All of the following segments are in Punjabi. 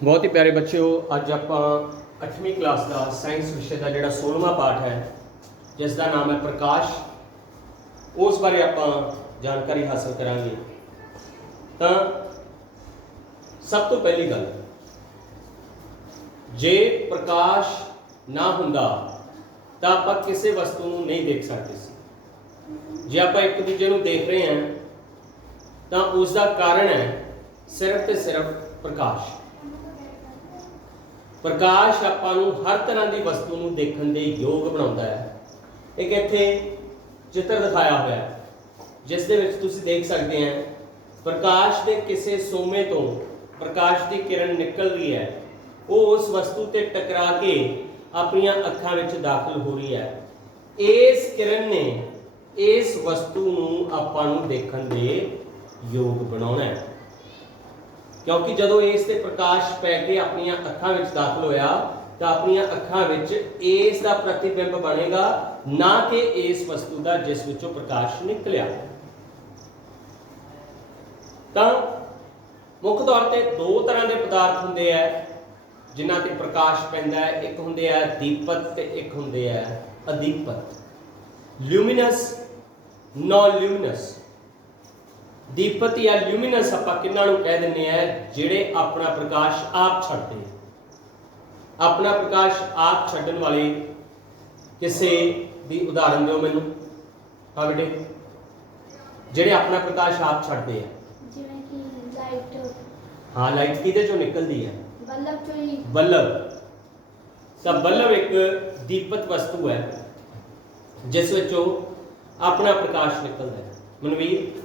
बहुत ही प्यारे बच्चों, अज आप 8वीं क्लास का साइंस विषय का जोड़ा 16वां पाठ है जिसका नाम है प्रकाश। उस बारे आप जानकारी हासिल करांगे। तो सब तो पहली गल, जे प्रकाश ना हुंदा तो आप किसी वस्तु को नहीं देख सकते सी। जे आप एक दूजे को देख रहे हैं तो उसका कारण है सिर्फ तो सिर्फ प्रकाश। प्रकाश आपां नूं हर तरह की वस्तु को देखने के योग बनाता है। एक इत्थे चित्र दिखाया हुआ है जिस दे विच तुसीं देख सकते हैं प्रकाश के किसी सोमे तो प्रकाश की किरण निकल रही है, वो उस वस्तु ते टकरा के अपनी अखां विच दाखिल हो रही है। इस किरण ने इस वस्तु नूं आपां नूं देखण दे योग बनाउणा है, क्योंकि जदों इस ते प्रकाश पै के अपनी अखां विच दाखिल होया तो अपनी अखां विच इस दा प्रतिबिंब बनेगा, ना कि इस वस्तु का जिस विचों प्रकाश निकलिया। तो मुख तौर पर दो तरह के पदार्थ होंदे है जिन्हां ते प्रकाश पैंदा है। एक होंदे है दीपक ते एक होंदे है अदीपक। Luminous, non luminous. दीपक या ल्यूमिनस आप किन्हां नूं कह दिंदे हैं जिहड़े अपना प्रकाश आप छड्डदे। अपना प्रकाश आप छड्डण वाले किसी की उदाहरण दो मैनूं। हाँ बेटे, जिहड़े अपना प्रकाश आप छड्डदे हैं। जिवें कि लाइट। हाँ, लाइट किहदे चों निकलदी है? बल्ब चों ही। बल्ब। तो बल्ब एक दीपक वस्तु है जिस विचों अपना प्रकाश निकलता है। मनवीर,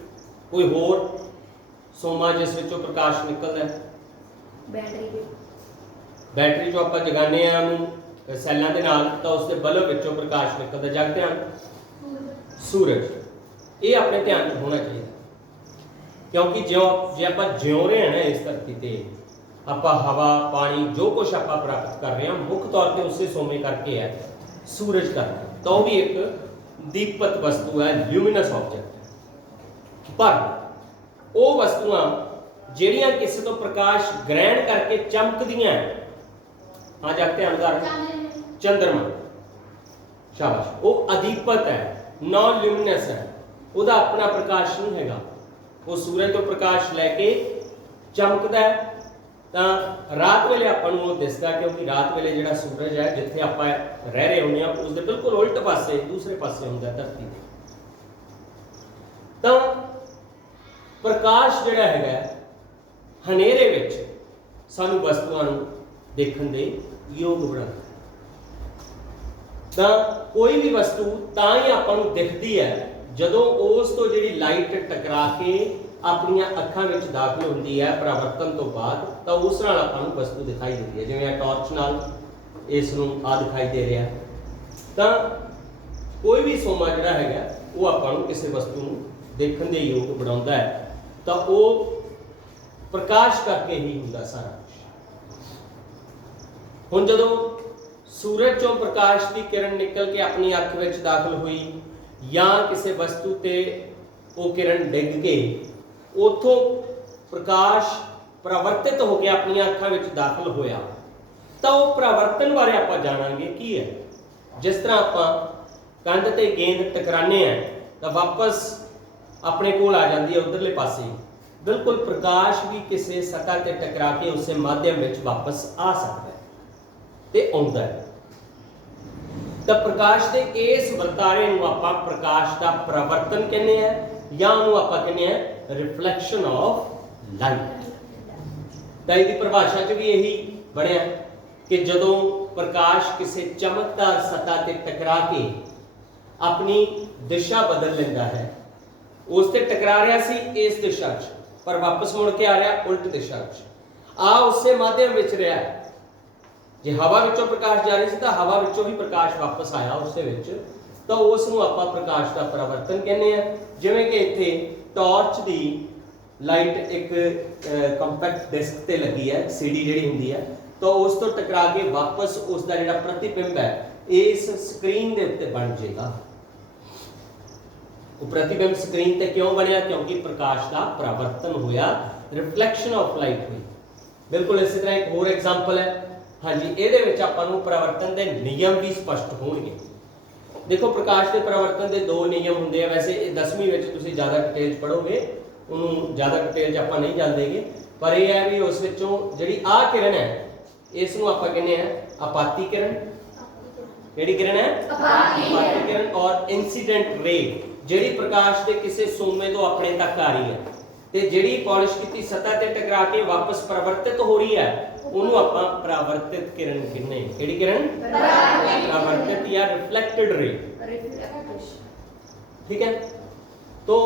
कोई होर सोमा जिस विचों प्रकाश निकलता है? बैटरी। बैटरी जो आप जगाने सैलों के नाल तो उसके बल्ब विचों प्रकाश निकलता। जग ध्यान, सूरज। ये अपने ध्यान च होना चाहिए, क्योंकि जो जे आप ज्यों रहे हैं ना इस धरती पर, आप हवा पानी जो कुछ आप प्राप्त कर रहे हैं मुख्य तौर पर उससे सोमे करके है, सूरज करके। तो भी एक दीपक वस्तु है, ल्यूमिनस ऑब्जेक्ट है। पर वो वस्तुआं ਜਿਹੜੀਆਂ किसी तो प्रकाश ग्रहण करके चमकदियां हैं। हाँ, जागते अनुसार चंद्रमा, शाबाश, वो अदीपक है, नॉन ल्यूमिनस है, उसका अपना प्रकाश नहीं हैगा। वो सूरज तो प्रकाश लैके चमकदा है तो रात वेले आपां नूं वो दिसदा, क्योंकि रात वेले जिहड़ा सूरज है जिथे आपां रह रहे होंदे हां उसदे बिल्कुल उल्ट पासे दूसरे पासे हुंदा है धरती दे। तो प्रकाश जिहड़ा हैगा हनेरे विच सानू वस्तुआं नूं देखण दे योग बनाता है। तो कोई भी वस्तु तां ही आपां नूं दिखदी है जदों उस तो जिहड़ी लाइट टकरा के अपनी अखां विच दाखिल होंदी है परावर्तन तो बाद, तो उस नाल आपां नूं वस्तु दिखाई दिंदी है। जिवें टॉर्च नाल इस नूं आ दिखाई दे रहा है। तो कोई भी सोमा जिहड़ा हैगा वो आपां नूं किसी वस्तु नूं देखण दे योग बनाउंदा है। तो वो प्रकाश करके ही हुंदा सारा कुछ। हुण जदों सूरज चों प्रकाश की किरण निकल के अपनी अख विच दाखिल हुई या किसी वस्तु ते वो किरण डिग के उथों प्रकाश परावर्तित हो गया अपनी अखां विच दाखिल होया, तो वो परावर्तन बारे आपां जाणांगे की है। जिस तरह आपां कंध ते गेंद टकराने हैं तो वापस अपने कोल आ जाती है उधरले पासे। बिल्कुल प्रकाश भी किसी सतह ते टकरा के उसके माध्यम विच वापस आ सकता है ते आउंदा है। तो प्रकाश के इस वर्तारे नूं आपां प्रकाश का परावर्तन कहने हैं या उन्होंने आपां कहने हैं रिफ्लैक्शन ऑफ लाइट। तो इसकी परिभाषा च भी यही बनया कि जदों प्रकाश किसी चमकदार सतह ते टकरा के अपनी दिशा बदल लेंदा है, उससे टकरा रहा सी इस दिशा च पर वापस मुड़ के आ रहा उल्ट दिशा च, आ उससे माध्यम विच रहा है। जे हवा विचों प्रकाश जा रही सी तो हवा विचों ही प्रकाश वापस आया उससे विच, तो उस नूं आपां प्रकाश का परावर्तन कहने हैं। जिवें कि इत्थे टॉर्च दी लाइट एक कंपैक्ट डिस्क ते लगी है, सीडी जिहड़ी हुंदी है, तो उस तो टकरा के वापस उसका जिहड़ा प्रतिबिंब है इस स्क्रीन दे उत्ते बन जाएगा। वो प्रतिबिंब स्क्रीन ते क्यों बनया? क्योंकि प्रकाश का परावर्तन होया, रिफ्लैक्शन ऑफ लाइट हुई। ਬਿਲਕੁਲ ਇਸੇ ਤਰ੍ਹਾਂ ਇੱਕ ਹੋਰ ਐਗਜ਼ਾਮਪਲ ਹੈ। ਹਾਂਜੀ, ਇਹਦੇ ਵਿੱਚ ਆਪਾਂ ਨੂੰ ਪਰਿਵਰਤਨ ਦੇ ਨਿਯਮ ਵੀ ਸਪਸ਼ਟ ਹੋਣਗੇ। ਦੇਖੋ, ਪ੍ਰਕਾਸ਼ ਦੇ ਪਰਿਵਰਤਨ ਦੇ ਦੋ ਨਿਯਮ ਹੁੰਦੇ ਆ। ਵੈਸੇ ਇਹ 10ਵੀਂ ਵਿੱਚ ਤੁਸੀਂ ਜ਼ਿਆਦਾ ਡਿਟੇਲ 'ਚ ਪੜ੍ਹੋਗੇ, ਉਹਨੂੰ ਜ਼ਿਆਦਾ ਡਿਟੇਲ 'ਚ ਆਪਾਂ ਨਹੀਂ ਜਾਂਦੇਗੇ, ਪਰ ਇਹ ਹੈ ਵੀ ਉਸ ਵਿੱਚੋਂ ਜਿਹੜੀ ਆਹ ਕਿਰਨ ਹੈ ਇਸ ਨੂੰ ਆਪਾਂ ਕਹਿੰਦੇ ਆ ਆਪਾਤੀ ਕਿਰਨ। ਕਿਹੜੀ ਕਿਰਨ ਹੈ? ਆਪਾਤੀ ਕਿਰਨ। ਔਰ ਇਨਸੀਡੈਂਟ ਰੇ, ਜਿਹੜੀ ਪ੍ਰਕਾਸ਼ ਦੇ ਕਿਸੇ ਸੋਮੇ ਤੋਂ ਆਪਣੇ ਤੱਕ ਆ ਰਹੀ ਹੈ ਤੇ ਜਿਹੜੀ ਪਾਲਿਸ਼ ਕੀਤੀ ਸਤ੍ਹਾ ਤੇ ਟਕਰਾ ਕੇ ਵਾਪਸ ਪਰਿਵਰਤਿਤ ਹੋ ਰਹੀ ਹੈ ਉਹਨੂੰ ਆਪਾਂ ਪਰਾਵਰਤਿਤ ਕਿਰਨ ਕਹਿੰਦੇ ਹਾਂ। ਕਿਹੜੀ ਕਿਰਨ? ਪਰਾਵਰਤਿਤ ਜਾਂ ਰਿਫਲੈਕਟਡ ਰੇ। ਠੀਕ ਹੈ, तो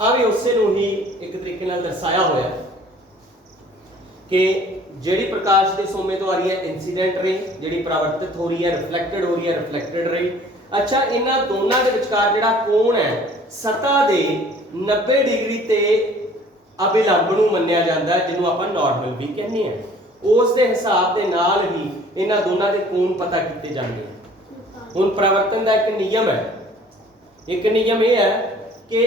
ਆ ਵੀ ਉਸੇ ਨੂੰ ਹੀ ਇੱਕ ਤਰੀਕੇ ਨਾਲ ਦਰਸਾਇਆ ਹੋਇਆ ਕਿ ਜਿਹੜੀ ਪ੍ਰਕਾਸ਼ ਦੇ ਸੋਮੇ ਤੋਂ ਆ ਰਹੀ ਹੈ ਇਨਸੀਡੈਂਟ ਰੇ, ਜਿਹੜੀ ਪਰਾਵਰਤਿਤ ਹੋ ਰਹੀ ਹੈ ਰਿਫਲੈਕਟਡ ਹੋ ਰਹੀ ਹੈ ਰਿਫਲੈਕਟਡ ਰੇ। ਅੱਛਾ, ਇਹਨਾਂ ਦੋਨਾਂ ਦੇ ਵਿਚਕਾਰ ਜਿਹੜਾ ਕੋਣ ਹੈ ਸਤ੍ਹਾ ਦੇ 90 ਡਿਗਰੀ ਤੇ ਅਭਿਲੰਬ ਨੂੰ ਮੰਨਿਆ ਜਾਂਦਾ ਹੈ, ਜਿਹਨੂੰ ਆਪਾਂ ਨਾਰਮਲ ਵੀ ਕਹਿੰਦੇ ਆ। ਉਸ ਦੇ ਹਿਸਾਬ ਦੇ ਨਾਲ ਹੀ ਇਹਨਾਂ ਦੋਨਾਂ ਦੇ ਕੋਣ ਪਤਾ ਕੀਤੇ ਜਾਂਦੇ ਆ। ਹੁਣ ਪਰਿਵਰਤਨ ਦਾ ਇੱਕ ਨਿਯਮ ਹੈ। ਇੱਕ ਨਿਯਮ ਇਹ ਹੈ ਕਿ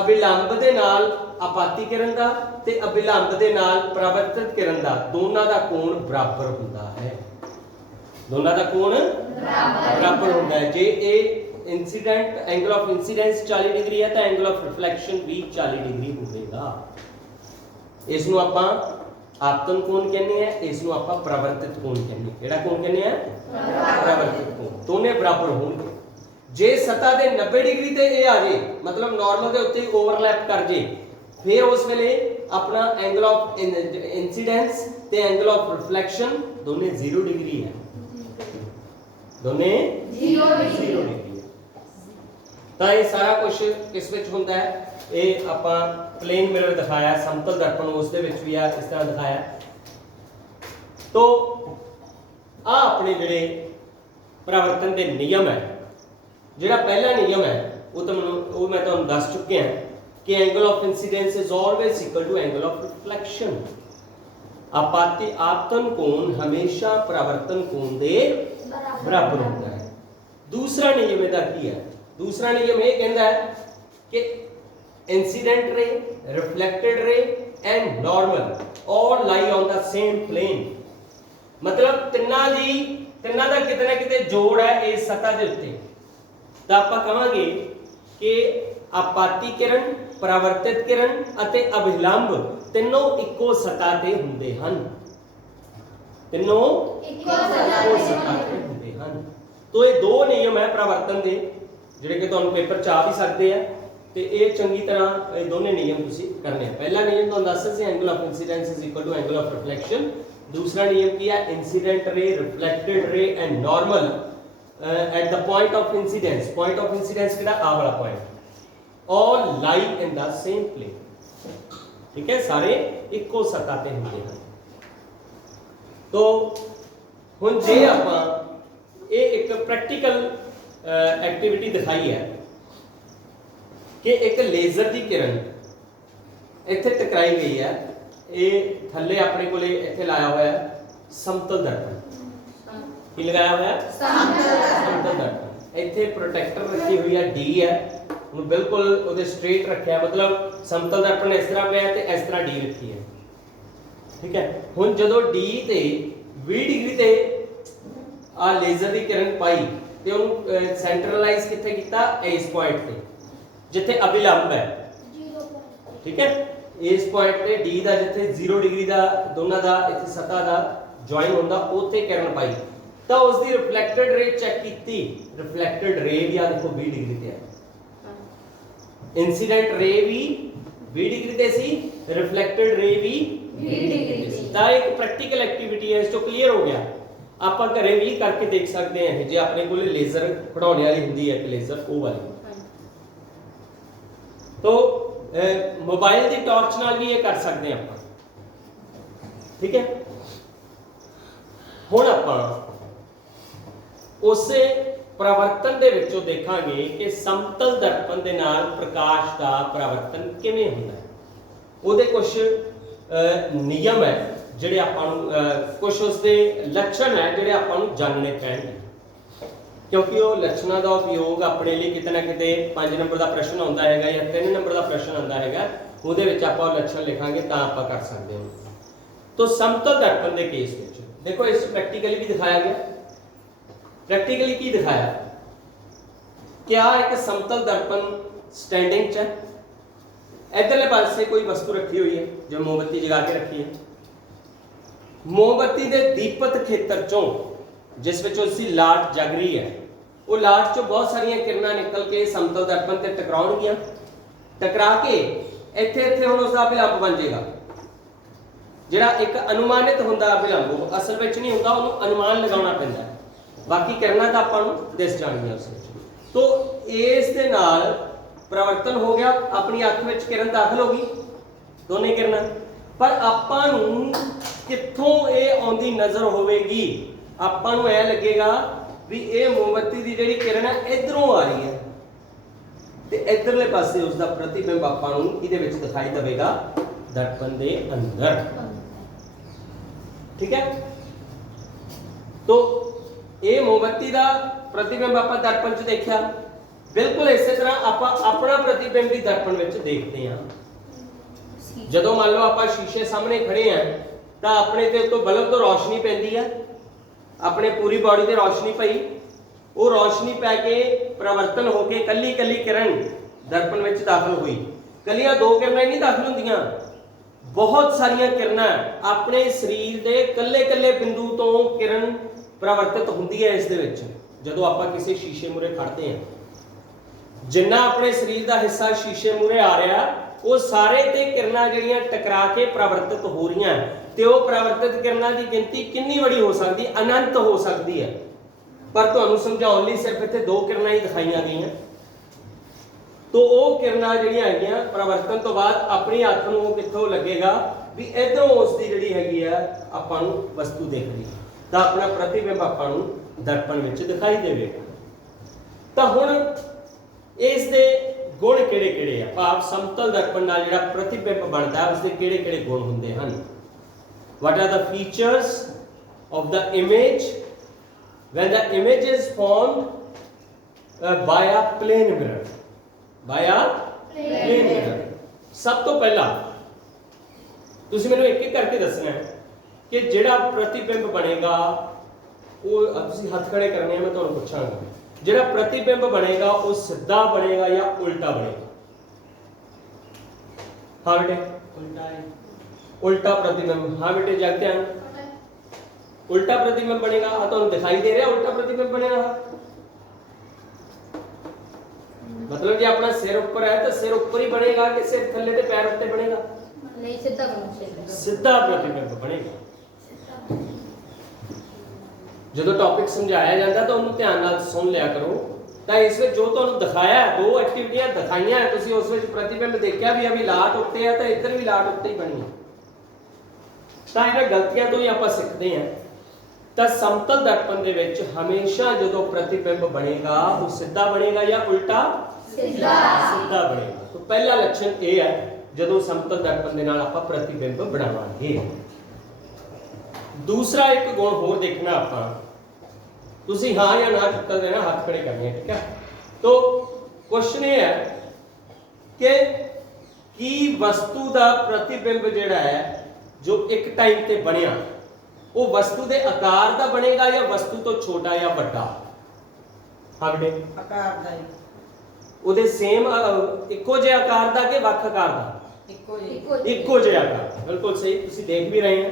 ਅਭਿਲੰਬ ਦੇ ਨਾਲ ਆਪਾਤੀ ਕਿਰਨ ਦਾ ਤੇ ਅਭਿਲੰਬ ਦੇ ਨਾਲ ਪਰਾਵਰਤਿਤ ਕਿਰਨ ਦਾ ਦੋਨਾਂ ਦਾ ਕੋਣ ਬਰਾਬਰ ਹੁੰਦਾ ਹੈ। ਦੋਨਾਂ ਦਾ ਕੋਣ ਬਰਾਬਰ ਹੁੰਦਾ ਹੈ। ਜੇ ਇਹ incident angle of incidence 40 degree है तो एंगल ऑफ रिफ्लेक्शन भी 40 डिग्री होगा। इस ਨੂੰ ਆਪਾਂ आपतन कोण कहने हैं, इस ਨੂੰ ਆਪਾਂ परावर्तित कोण कहने हैं। ਕਿਹੜਾ ਕੋਣ ਕਹਿੰਦੇ ਆ? परावर्तित कोण। ਦੋਨੇ ਬਰਾਬਰ ਹੋਣਗੇ। ਜੇ ਸਤ੍ਹਾ ਦੇ 90 डिग्री ਤੇ ਇਹ ਆ ਜੇ, ਮਤਲਬ ਨਾਰਮਲ ਦੇ ਉੱਤੇ ਓਵਰਲੈਪ ਕਰ ਜੇ, ਫਿਰ ਉਸ ਵੇਲੇ ਆਪਣਾ एंगल ऑफ इंसिडेंस ਤੇ एंगल ऑफ रिफ्लेक्शन ਦੋਨੇ 0 डिग्री है। ਦੋਨੇ 0 डिग्री। ਤਾਂ ਇਹ ਸਾਰਾ ਕੁਝ ਕਿਸ ਵਿੱਚ ਹੁੰਦਾ ਹੈ? ਇਹ ਆਪਾਂ ਪਲੇਨ ਮਿਰਰ ਦਿਖਾਇਆ, ਸਮਤਲ ਦਰਪਣ ਉਸ ਦੇ ਵਿੱਚ ਵੀ ਆ ਇਸ ਤਰ੍ਹਾਂ ਦਿਖਾਇਆ। ਤੋਂ ਆ ਆਪਣੇ ਜਿਹੜੇ ਪਰਿਵਰਤਨ ਦੇ ਨਿਯਮ ਹੈ, ਜਿਹੜਾ ਪਹਿਲਾ ਨਿਯਮ ਹੈ ਉਹ ਮੈਂ ਤੁਹਾਨੂੰ ਦੱਸ ਚੁੱਕਿਆ ਕਿ angle of incidence is always equal to angle of reflection. आपतन कोण हमेशा परावर्तन कोण ਦੇ बराबर ਹੁੰਦਾ ਹੈ। दूसरा नियम ਇਹਦਾ ਕੀ ਹੈ? दूसरा नियम ਇਹ ਕਹਿੰਦਾ ਹੈ ਕਿ incident ray, reflected ray and normal all lie on the same plane. मतलब ਤਿੰਨਾਂ ਦਾ ਕਿਤੇ ਨਾ ਕਿਤੇ ਜੋੜ ਹੈ ਇਸ ਸਤ੍ਹਾ ਦੇ ਉੱਤੇ। ਤਾਂ ਆਪਾਂ ਕਹਾਂਗੇ ਕਿ ਆਪਾਤੀ ਕਿਰਨ, ਪਰਾਵਰਤਿਤ ਕਿਰਨ ਅਤੇ ਅਭਿਲੰਬ ਤਿੰਨੋਂ ਇੱਕੋ ਸਤ੍ਹਾ ਤੇ ਹੁੰਦੇ ਹਨ। ਤਿੰਨੋਂ ਇੱਕੋ ਸਤ੍ਹਾ ਤੇ ਹੁੰਦੇ ਹਨ। तो ਇਹ ਦੋ ਨਿਯਮ ਹੈ ਪਰਿਵਰਤਨ ਦੇ, ਜਿਹੜੇ ਕਿ ਤੁਹਾਨੂੰ ਪੇਪਰ 'ਚ ਆ ਵੀ ਸਕਦੇ ਆ, ਤੇ ਇਹ ਚੰਗੀ ਤਰ੍ਹਾਂ ਇਹ ਦੋਨੇ ਨਿਯਮ ਤੁਸੀਂ ਕਰਨੇ ਆ। ਪਹਿਲਾ ਨਿਯਮ ਤੁਹਾਨੂੰ ਦੱਸਿਆ ਸੀ angle of incidence is equal to angle of reflection. दूसरा नियम क्या है? Incident ray, reflected ray and normal at the point of incidence. Point of incidence किहड़ा? आ वाला point. All lie in the same plane. ठीक है, सारे इक्को सतह ते हुंदे हन। तो हुण जे आपां ये एक प्रैक्टिकल एक्टिविटी दिखाई है कि एक लेजर की किरण इत्थे टकराई गई है। ਇਹ ਥੱਲੇ ਆਪਣੇ ਕੋਲੇ ਇੱਥੇ ਲਾਇਆ ਹੋਇਆ ਹੈ ਸਮਤਲ ਦਰਪਣ। ਕੀ ਲਗਾਇਆ ਹੋਇਆ? ਸਮਤਲ ਦਰਪਣ। ਇੱਥੇ ਪ੍ਰੋਟੈਕਟਰ ਰੱਖੀ ਹੋਈ ਹੈ D ਹੈ, ਉਹਨੂੰ ਬਿਲਕੁਲ ਉਹਦੇ ਸਟ੍ਰੇਟ ਰੱਖਿਆ, ਮਤਲਬ ਸਮਤਲ ਦਰਪਣ ਇਸ ਤਰ੍ਹਾਂ ਪਿਆ ਤੇ ਇਸ ਤਰ੍ਹਾਂ D ਰੱਖੀ ਹੈ। ਠੀਕ ਹੈ, ਹੁਣ ਜਦੋਂ D ਤੇ 20 ਡਿਗਰੀ ਤੇ ਆ ਲੇਜ਼ਰ ਦੀ ਕਿਰਨ ਪਾਈ ਤੇ ਉਹਨੂੰ ਸੈਂਟਰਲਾਈਜ਼ ਕਿੱਥੇ ਕੀਤਾ? ਇਸ ਪੁਆਇੰਟ ਤੇ ਜਿੱਥੇ ਅਭਿਲੰਬ ਹੈ। ਠੀਕ ਹੈ, ਇਸ ਪੁਆਇੰਟ ਤੇ D ਦਾ ਜਿੱਥੇ 0 ਡਿਗਰੀ ਦਾ ਦੋਨਾਂ ਦਾ ਇੱਥੇ ਸਤ੍ਹਾ ਦਾ ਜੁਆਇਨ ਹੁੰਦਾ, ਉੱਥੇ ਕਿਰਨ ਪਾਈ ਤਾਂ ਉਸ ਦੀ ਰਿਫਲੈਕਟਡ ਰੇ ਚੈੱਕ ਕੀਤੀ। ਰਿਫਲੈਕਟਡ ਰੇ ਵੀ ਆ ਦੇਖੋ 20 ਡਿਗਰੀ ਤੇ ਹੈ। ਇਨਸੀਡੈਂਟ ਰੇ ਵੀ 20 ਡਿਗਰੀ ਤੇ ਸੀ, ਰਿਫਲੈਕਟਡ ਰੇ ਵੀ 20 ਡਿਗਰੀ ਤੇ ਸੀ। ਤਾਂ ਇੱਕ ਪ੍ਰੈਕਟੀਕਲ ਐਕਟੀਵਿਟੀ ਹੈ, ਇਸ ਤੋਂ ਕਲੀਅਰ ਹੋ ਗਿਆ। ਆਪਾਂ ਘਰੇ ਵੀ ਕਰਕੇ ਦੇਖ ਸਕਦੇ ਹਾਂ ਜੇ ਆਪਣੇ ਕੋਲ ਲੇਜ਼ਰ ਪੜਾਉਣੇ ਵਾਲੀ ਹੁੰਦੀ ਹੈ, ਇੱਕ ਲੇਜ਼ਰ ਉਹ ਵਾਲੀ। तो मोबाइल की टॉर्च नाल भी ये कर सकते हैं आप। ठीक है, हुण आपां उसे परावर्तन दे विचों देखांगे कि समतल दर्पण दे नाल प्रकाश का परावर्तन किवें हुंदा है। उहदे कुछ नियम है जिहड़े आपां नूं, कुछ उसदे लक्षण है जिहड़े आपां नूं जानने पैणगे, क्योंकि वो लक्षणों का उपयोग अपने लिए कितना किते 5 नंबर का प्रश्न आता है या 3 नंबर का प्रश्न आता है, ਉਹਦੇ ਵਿੱਚ ਆਪਾਂ ਉਹ ਲੱਛਣ ਲਿਖਾਂਗੇ ਤਾਂ ਆਪਾਂ ਕਰ ਸਕਦੇ ਹਾਂ। तो समतल दर्पण के केस में देखो इस प्रैक्टिकली भी दिखाया गया। प्रैक्टिकली की दिखाया, क्या एक समतल दर्पण स्टैंडिंग च है। इधरले पासे कोई वस्तु रखी हुई है जो मोमबत्ती जगा के रखी है। मोमबत्ती के दीपत खेतर चों जिस विच उसकी लाट जग रही है, वो लाट चों बहुत सारिया किरणा निकल के समतल दर्पण से टकराउणगियां, टकरा के इत्थे इत्थे हुण उसका अभिलंब बन जाएगा। ਜਿਹੜਾ ਇੱਕ ਅਨੁਮਾਨਿਤ ਹੁੰਦਾ ਅਭਿਲੰਬ, ਉਹ ਅਸਲ ਵਿੱਚ ਨਹੀਂ ਹੁੰਦਾ, ਉਹਨੂੰ ਅਨੁਮਾਨ ਲਗਾਉਣਾ ਪੈਂਦਾ ਹੈ। ਬਾਕੀ ਕਿਰਨਾਂ ਤਾਂ ਆਪਾਂ ਨੂੰ ਦਿਸ ਜਾਣਗੀਆਂ ਉਸ ਵਿੱਚ। ਤੋਂ ਇਸ ਦੇ ਨਾਲ ਪਰਿਵਰਤਨ ਹੋ ਗਿਆ, ਆਪਣੀ ਅੱਖ ਵਿੱਚ ਕਿਰਨ ਦਾਖਲ ਹੋ ਗਈ, ਦੋਨੇ ਕਿਰਨਾਂ। ਪਰ ਆਪਾਂ ਨੂੰ ਕਿੱਥੋਂ ਇਹ ਆਉਂਦੀ ਨਜ਼ਰ ਹੋਵੇਗੀ, ਆਪਾਂ ਨੂੰ ਇਹ ਲੱਗੇਗਾ ਵੀ ਇਹ ਮੋਮਬੱਤੀ ਦੀ ਜਿਹੜੀ ਕਿਰਨ ਹੈ ਇਧਰੋਂ ਆ ਰਹੀ ਹੈ ਤੇ ਇਧਰਲੇ ਪਾਸੇ ਉਸ ਦਾ ਪ੍ਰਤੀਬਿੰਬ ਆਪਾਂ ਨੂੰ ਇਹਦੇ ਵਿੱਚ ਦਿਖਾਈ ਦੇਵੇਗਾ दर्पण के अंदर। ठीक है, तो ये मोमबत्ती का प्रतिबिंब आप दर्पण च देखा, बिल्कुल इस तरह आप अपना प्रतिबिंब भी दर्पण में देखते हैं। जदों मान लो आप शीशे सामने खड़े हैं तो अपने ते तो बल्ब तो रोशनी पैंदी है, अपने पूरी बॉडी ते रोशनी पई, वो रोशनी पै के परिवर्तन होके कली कली किरण दर्पण में दाखिल हुई। कलियां दो किरणें नहीं दाखिल होंदियां, बहुत सारिया किरणा अपने शरीर के कल्ले कल्ले बिंदु तो किरण परिवर्तित होंदी है। इस दे विच जदों आपां किसी शीशे मूहरे खड़ते हैं, जिन्ना अपने शरीर का हिस्सा शीशे मूहरे आ रहा वो सारे ते किरणा जिहड़ियां टकरा के परिवर्तित हो रही हैं, ते वो परिवर्तित किरणा की गिनती कितनी बड़ी हो सकती, अनंत हो सकती है। पर तुहानूं समझाउण लई सिर्फ इत्थे दो किरणा ही दिखाईआं गईआं। तो वो किरणा जिहड़ियां हैगियां परिवर्तन तो बाद अपनी अख नूं कित्थों लगेगा भी इधरों उसकी जिहड़ी हैगी आ आपां नूं वस्तु दिख रही, तो अपना प्रतिबिंब आपां नूं दर्पण विच दिखाई देवेगा। तो हुण इस दे गुण किहड़े-किहड़े आ, भाव समतल दर्पण नाल जिहड़ा प्रतिबिंब बनदा उसके किहड़े-किहड़े गुण हुंदे हन। What are the features of the image when the image is formed by a plane mirror? बाया प्लेन मिरर। सब तो पहला तुसीं मैनूं एक एक करके दसना है कि जिहड़ा प्रतिबिंब बनेगा वो तुसीं हत्थ खड़े करने, मैं तुहानूं पुछांगा जिहड़ा प्रतिबिंब बनेगा वो सीधा बनेगा या उल्टा बनेगा? हाँ बेटे, उल्टा है, उल्टा प्रतिबिंब। हाँ बेटे जागते हैं, उल्टा प्रतिबिंब बनेगा। तुहानूं दिखाई दे रहा उल्टा प्रतिबिंब बनेगा? मतलब जे अपना सिर ऊपर है तो सिर ऊपर ही बनेगा कि सिर थल्ले ते पैर उत्ते बनेगा? नहीं, सीधा बनेगा, सीधा प्रतिबिंब बनेगा। जो टॉपिक समझाया जाता तो उन्हें ध्यान नाल सुन लिया करो। तो इस में जो तुहानूं दिखाया दो एक्टिविटियां दिखाइयां है, तुसीं उस विच प्रतिबिंब देखिया भी अभी लाट उत्ते है तो इधर भी लाट उत्ते ही बनी है। तो इन्हां गलतियां तो ही आपां सिੱਖਦੇ हैं। तो समतल दर्पण दे विच हमेशा जो प्रतिबिंब बनेगा वो सीधा बनेगा या उल्टा? सीधा बनेगा। तो पहला लक्षण ये है जो समतल दर्पण दे नाल आपां प्रतिबिंब बनावांगे। दूसरा एक गुण होर देखना आपां, तुसीं हाँ या ना उत्तर देना, हाथ खड़े करने, ठीक है। तो क्वेश्चन ये है कि वस्तु का प्रतिबिंब जिहड़ा है जो एक टाइम ते बनिया वो वस्तु के आकार का बनेगा या वस्तु तो छोटा या बड़ा? हाँ बेटे, आकार दा ही, ਉਹਦੇ सेम ਇੱਕੋ ਜਿਹੇ ਆਕਾਰ ਦਾ ਕਿ ਵੱਖ ਆਕਾਰ ਦਾ? ਇੱਕੋ ਜਿਹੇ ਆਕਾਰ। ਬਿਲਕੁਲ ਸਹੀ, ਤੁਸੀਂ ਦੇਖ ਵੀ ਰਹੇ ਹੋ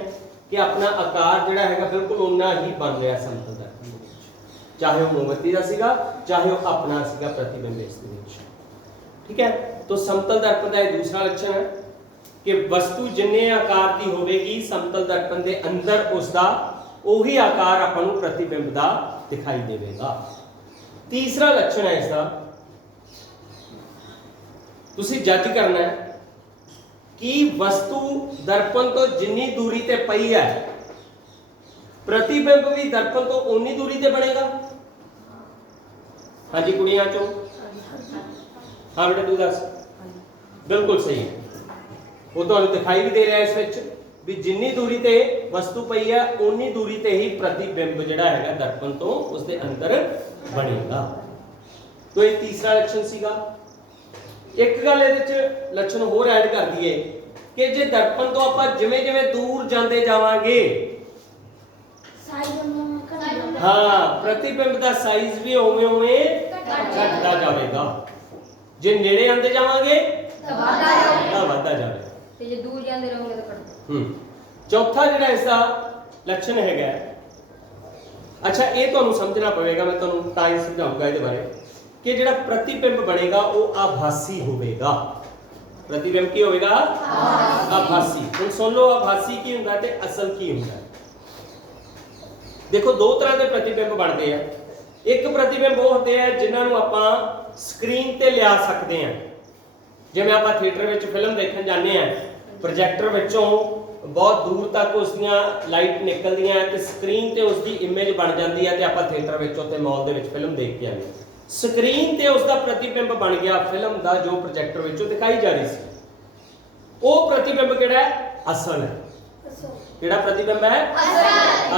ਕਿ ਆਪਣਾ ਆਕਾਰ ਜਿਹੜਾ ਹੈਗਾ ਬਿਲਕੁਲ ਉਨਾ ਹੀ ਬਣ ਰਿਹਾ ਸਮਤਲ ਦਰਪਣ ਦੇ ਵਿੱਚ, ਚਾਹੇ ਉਹ ਮੋਮਬੱਤੀ ਦਾ ਸੀਗਾ ਚਾਹੇ ਉਹ ਆਪਣਾ ਸੀਗਾ प्रतिबिंब ਇਸ ਦੇ ਵਿੱਚ। ठीक है, तो समतल दर्पण का यह दूसरा लक्षण है कि वस्तु जिन्ने आकार की होगी समतल दर्पण के अंदर उसका उही आकार आपां नूं प्रतिबिंब का दिखाई देगा। तीसरा लक्षण है इसका, तुसीं जज करना है कि वस्तु दर्पण तो जिन्नी दूरी ते पई है प्रतिबिंब भी दर्पण तो उन्नी दूरी ते बनेगा। हाँ जी कुड़ियां चो, हाँ बेटा तू दस। बिल्कुल सही है, वो तो दिखाई भी दे रहा है इस विच भी जिन्नी दूरी ते वस्तु पई है उन्नी दूरी ते ही प्रतिबिंब जिहड़ा हैगा दर्पण तो उसके अंदर बनेगा। तो ये तीसरा लक्षण सीगा। ਇੱਕ ਗੱਲ ਇਹਦੇ ਚ ਲੱਛਣ ਹੋਰ ਐਡ ਕਰ ਦਈਏ ਕਿ ਜੇ ਦਰਪਣ ਤੋਂ ਆਪਾਂ ਜਿਵੇਂ ਜਿਵੇਂ ਦੂਰ ਜਾਂਦੇ ਜਾਵਾਂਗੇ, ਹਾਂ, ਪ੍ਰਤੀਬਿੰਬ ਦਾ ਸਾਈਜ਼ ਵੀ ਉਵੇਂ ਉਵੇਂ ਘਟਦਾ ਜਾਵੇਗਾ। ਜੇ ਨੇੜੇ ਆਉਂਦੇ ਜਾਵਾਂਗੇ ਤਾਂ ਵੱਧਦਾ ਜਾਵੇਗਾ, ਤੇ ਜੇ ਦੂਰ ਜਾਂਦੇ ਰਹੋਗੇ ਤਾਂ ਘਟਦਾ। ਚੌਥਾ ਜਿਹੜਾ ਇਸ ਦਾ ਲੱਛਣ ਹੈਗਾ, ਅੱਛਾ ਇਹ ਤੁਹਾਨੂੰ ਸਮਝਣਾ ਪਵੇਗਾ, ਮੈਂ ਤੁਹਾਨੂੰ ਤਾਂ ਹੀ ਸਮਝਾਉਂਗਾ ਇਹਦੇ ਬਾਰੇ ਕਿ ਜਿਹੜਾ ਪ੍ਰਤੀਬਿੰਬ ਬਣੇਗਾ ਉਹ ਆਭਾਸੀ ਹੋਵੇਗਾ। ਪ੍ਰਤੀਬਿੰਬ ਕੀ ਹੋਵੇਗਾ? ਆਭਾਸੀ। ਹੁਣ ਸੁਣ ਲਓ, ਆਭਾਸੀ ਕੀ ਹੁੰਦਾ ਤੇ ਅਸਲ ਕੀ ਹੁੰਦਾ। ਦੇਖੋ ਦੋ ਤਰ੍ਹਾਂ ਦੇ ਪ੍ਰਤੀਬਿੰਬ ਬਣਦੇ ਆ। ਇੱਕ ਪ੍ਰਤੀਬਿੰਬ ਉਹ ਹੁੰਦੇ ਆ ਜਿਨ੍ਹਾਂ ਨੂੰ ਆਪਾਂ ਸਕਰੀਨ ਤੇ ਲਿਆ ਸਕਦੇ ਆ। ਜਿਵੇਂ ਆਪਾਂ ਥੀਏਟਰ ਵਿੱਚ ਫਿਲਮ ਦੇਖਣ ਜਾਂਦੇ ਆ, ਪ੍ਰੋਜੈਕਟਰ ਵਿੱਚੋਂ ਬਹੁਤ ਦੂਰ ਤੱਕ ਉਸ ਦੀਆਂ ਲਾਈਟ ਨਿਕਲਦੀਆਂ ਤੇ ਸਕਰੀਨ ਤੇ ਉਸ ਦੀ ਇਮੇਜ ਬਣ ਜਾਂਦੀ ਹੈ ਤੇ ਆਪਾਂ ਥੀਏਟਰ ਵਿੱਚ ਉੱਥੇ ਮਾਲ ਦੇ ਵਿੱਚ ਫਿਲਮ ਦੇਖ ਕੇ ਆਉਂਦੇ ਹਾਂ। ਸਕਰੀਨ ਤੇ ਉਸ ਦਾ ਪ੍ਰਤੀਬਿੰਬ ਬਣ ਗਿਆ ਫਿਲਮ ਦਾ ਜੋ ਪ੍ਰੋਜੈਕਟਰ ਵਿੱਚੋਂ ਦਿਖਾਈ ਜਾ ਰਹੀ ਸੀ। ਉਹ ਪ੍ਰਤੀਬਿੰਬ ਕਿਹੜਾ ਹੈ? ਅਸਲ ਹੈ। ਕਿਹੜਾ ਪ੍ਰਤੀਬਿੰਬ ਹੈ?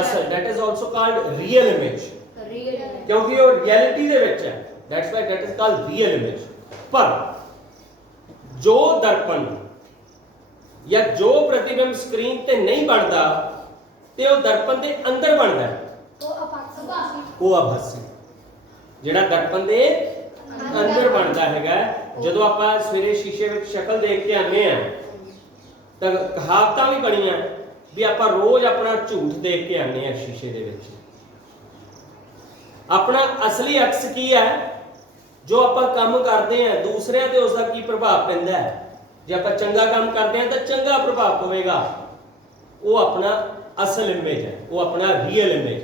ਅਸਲ। that is also called real image, ਕਿਉਂਕਿ ਉਹ ਰਿਐਲਿਟੀ ਦੇ ਵਿੱਚ ਹੈ। that's why that is called real image। ਪਰ ਜੋ ਦਰਪਣ ਜਾਂ ਜੋ ਪ੍ਰਤੀਬਿੰਬ ਸਕਰੀਨ ਤੇ ਨਹੀਂ ਬਣਦਾ ਤੇ ਉਹ ਦਰਪਣ ਦੇ ਅੰਦਰ ਬਣਦਾ ਹੈ, ਉਹ ਆਭਾਸੀ। ਜਿਹੜਾ ਦਰਪਣ ਦੇ ਅੰਦਰ ਬਣਦਾ ਹੈਗਾ, ਜਦੋਂ ਆਪਾਂ ਸਵੇਰੇ ਸ਼ੀਸ਼ੇ ਵਿੱਚ ਸ਼ਕਲ ਦੇਖ ਕੇ ਆਉਂਦੇ ਆ ਤਾਂ ਕਹਾਵਤਾਂ ਵੀ ਬਣੀਆਂ ਵੀ ਆਪਾਂ ਰੋਜ਼ ਆਪਣਾ ਝੂਠ ਦੇਖ ਕੇ ਆਉਂਦੇ ਆ ਸ਼ੀਸ਼ੇ ਦੇ ਵਿੱਚ। ਆਪਣਾ ਅਸਲੀ ਅਕਸ ਕੀ ਹੈ? ਜੋ ਆਪਾਂ ਕੰਮ ਕਰਦੇ ਆ ਦੂਸਰਿਆਂ ਤੇ ਉਸ ਦਾ ਕੀ ਪ੍ਰਭਾਵ ਪੈਂਦਾ ਹੈ। ਜੇ ਆਪਾਂ ਚੰਗਾ ਕੰਮ ਕਰਦੇ ਆ ਤਾਂ ਚੰਗਾ ਪ੍ਰਭਾਵ ਪਵੇਗਾ, ਉਹ ਆਪਣਾ ਅਸਲ ਇਮੇਜ ਹੈ, ਉਹ ਆਪਣਾ ਰੀਅਲ ਇਮੇਜ।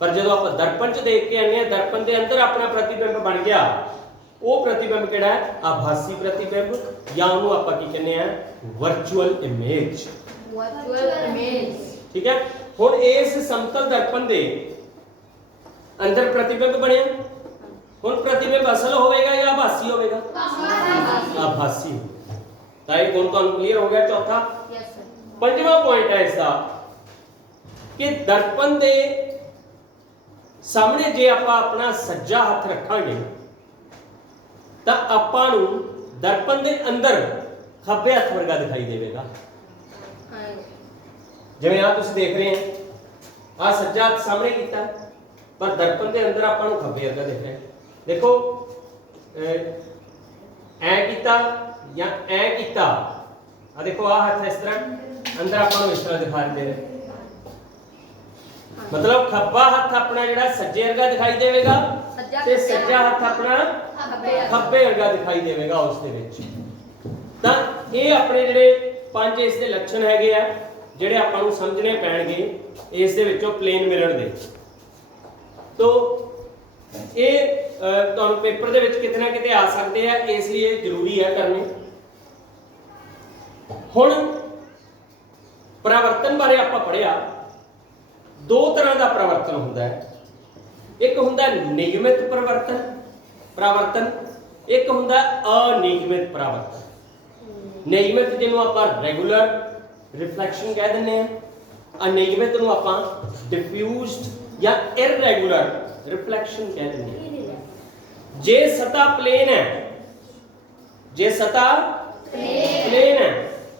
ਪਰ ਜਦੋਂ ਆਪਾਂ ਦਰਪਣ 'ਚ ਦੇਖ ਕੇ ਆਉਂਦੇ ਆ, ਦਰਪਣ ਦੇ ਅੰਦਰ ਆਪਣਾ ਪ੍ਰਤੀਬਿੰਬ ਬਣ ਗਿਆ, ਉਹ ਪ੍ਰਤੀਬਿੰਬ ਕਿਹੜਾ ਹੈ? ਆਭਾਸੀ ਪ੍ਰਤੀਬਿੰਬ, ਜਾਂ ਉਹਨੂੰ ਆਪਾਂ ਕੀ ਕਹਿੰਦੇ ਆ? Virtual image. ਠੀਕ ਹੈ। ਹੁਣ ਇਸ ਸਮਤਲ ਦਰਪਣ ਦੇ ਅੰਦਰ ਪ੍ਰਤੀਬਿੰਬ ਬਣਿਆ। ਹੁਣ ਪ੍ਰਤੀਬਿੰਬ ਅਸਲ ਹੋਵੇਗਾ ਜਾਂ ਆਭਾਸੀ ਹੋਵੇਗਾ? ਆਭਾਸੀ। ਤਾਂ ਇਹ ਗੁਣ ਤੁਹਾਨੂੰ ਕਲੀਅਰ ਹੋ ਗਿਆ। ਚੌਥਾ। ਪੰਜਵਾਂ ਪੁਆਇੰਟ ਹੈ ਇਸ ਦਾ ਕਿ ਦਰਪਣ ਦੇ ਸਾਹਮਣੇ ਜੇ ਆਪਾਂ ਆਪਣਾ ਸੱਜਾ ਹੱਥ ਰੱਖਾਂਗੇ ਤਾਂ ਆਪਾਂ ਨੂੰ ਦਰਪਣ ਦੇ ਅੰਦਰ ਖੱਬੇ ਹੱਥ ਵਰਗਾ ਦਿਖਾਈ ਦੇਵੇਗਾ। ਜਿਵੇਂ ਆ ਤੁਸੀਂ ਦੇਖ ਰਹੇ ਹੋ, ਆ ਸੱਜਾ ਹੱਥ ਸਾਹਮਣੇ ਕੀਤਾ ਪਰ ਦਰਪਣ ਦੇ ਅੰਦਰ ਆਪਾਂ ਨੂੰ ਖੱਬੇ ਵਰਗਾ ਦਿਖ ਰਿਹਾ। ਦੇਖੋ ਐ ਕੀਤਾ ਜਾਂ ਐ ਕੀਤਾ, ਆ ਦੇਖੋ ਆ ਹੱਥ ਇਸ ਤਰ੍ਹਾਂ, ਅੰਦਰ ਆਪਾਂ ਨੂੰ ਇਸ ਤਰ੍ਹਾਂ ਦਿਖਾ ਰਹੇ। ਮਤਲਬ ਖੱਬਾ ਹੱਥ ਆਪਣਾ ਜਿਹੜਾ ਸੱਜੇ ਵਰਗਾ ਦਿਖਾਈ ਦੇਵੇਗਾ ਤੇ ਸੱਜਾ ਹੱਥ ਆਪਣਾ ਖੱਬੇ ਵਰਗਾ ਦਿਖਾਈ ਦੇਵੇਗਾ ਉਸ ਦੇ ਵਿੱਚ। ਤਾਂ ਇਹ ਆਪਣੇ ਜਿਹੜੇ ਪੰਜ ਇਸ ਦੇ ਲੱਛਣ ਹੈਗੇ ਆ ਜਿਹੜੇ ਆਪਾਂ ਨੂੰ ਸਮਝਣੇ ਪੈਣਗੇ ਇਸ ਦੇ ਵਿੱਚੋਂ ਪਲੇਨ ਮਿਰਰ ਦੇ। ਤੋ ਇਹ ਤੁਹਾਨੂੰ ਪੇਪਰ ਦੇ ਵਿੱਚ ਕਿਤੇ ਨਾ ਕਿਤੇ ਆ ਸਕਦੇ ਆ, ਇਸ ਲਈ ਇਹ ਜ਼ਰੂਰੀ ਹੈ ਕਰਨੇ। ਹੁਣ ਪਰਿਵਰਤਨ ਬਾਰੇ ਆਪਾਂ ਪੜ੍ਹਿਆ। ਦੋ ਤਰ੍ਹਾਂ ਦਾ ਪਰਿਵਰਤਨ ਹੁੰਦਾ ਹੈ। ਇੱਕ ਹੁੰਦਾ ਨਿਯਮਿਤ ਪਰਿਵਰਤਨ, ਇੱਕ ਹੁੰਦਾ ਅਨਿਯਮਿਤ ਪਰਿਵਰਤਨ। ਨਿਯਮਿਤ ਜਿਹਨੂੰ ਆਪਾਂ ਰੈਗੂਲਰ ਰਿਫਲੈਕਸ਼ਨ ਕਹਿ ਦਿੰਦੇ ਆ, ਅਨਿਯਮਿਤ ਨੂੰ ਆਪਾਂ ਡਿਫਿਊਜ਼ਡ ਜਾਂ ਇਰਰੈਗੂਲਰ ਰਿਫਲੈਕਸ਼ਨ ਕਹਿ ਦਿੰਦੇ ਆ। ਜੇ ਸਤਹ ਪਲੇਨ ਹੈ, ਜੇ ਸਤਹ ਪਲੇਨ ਹੈ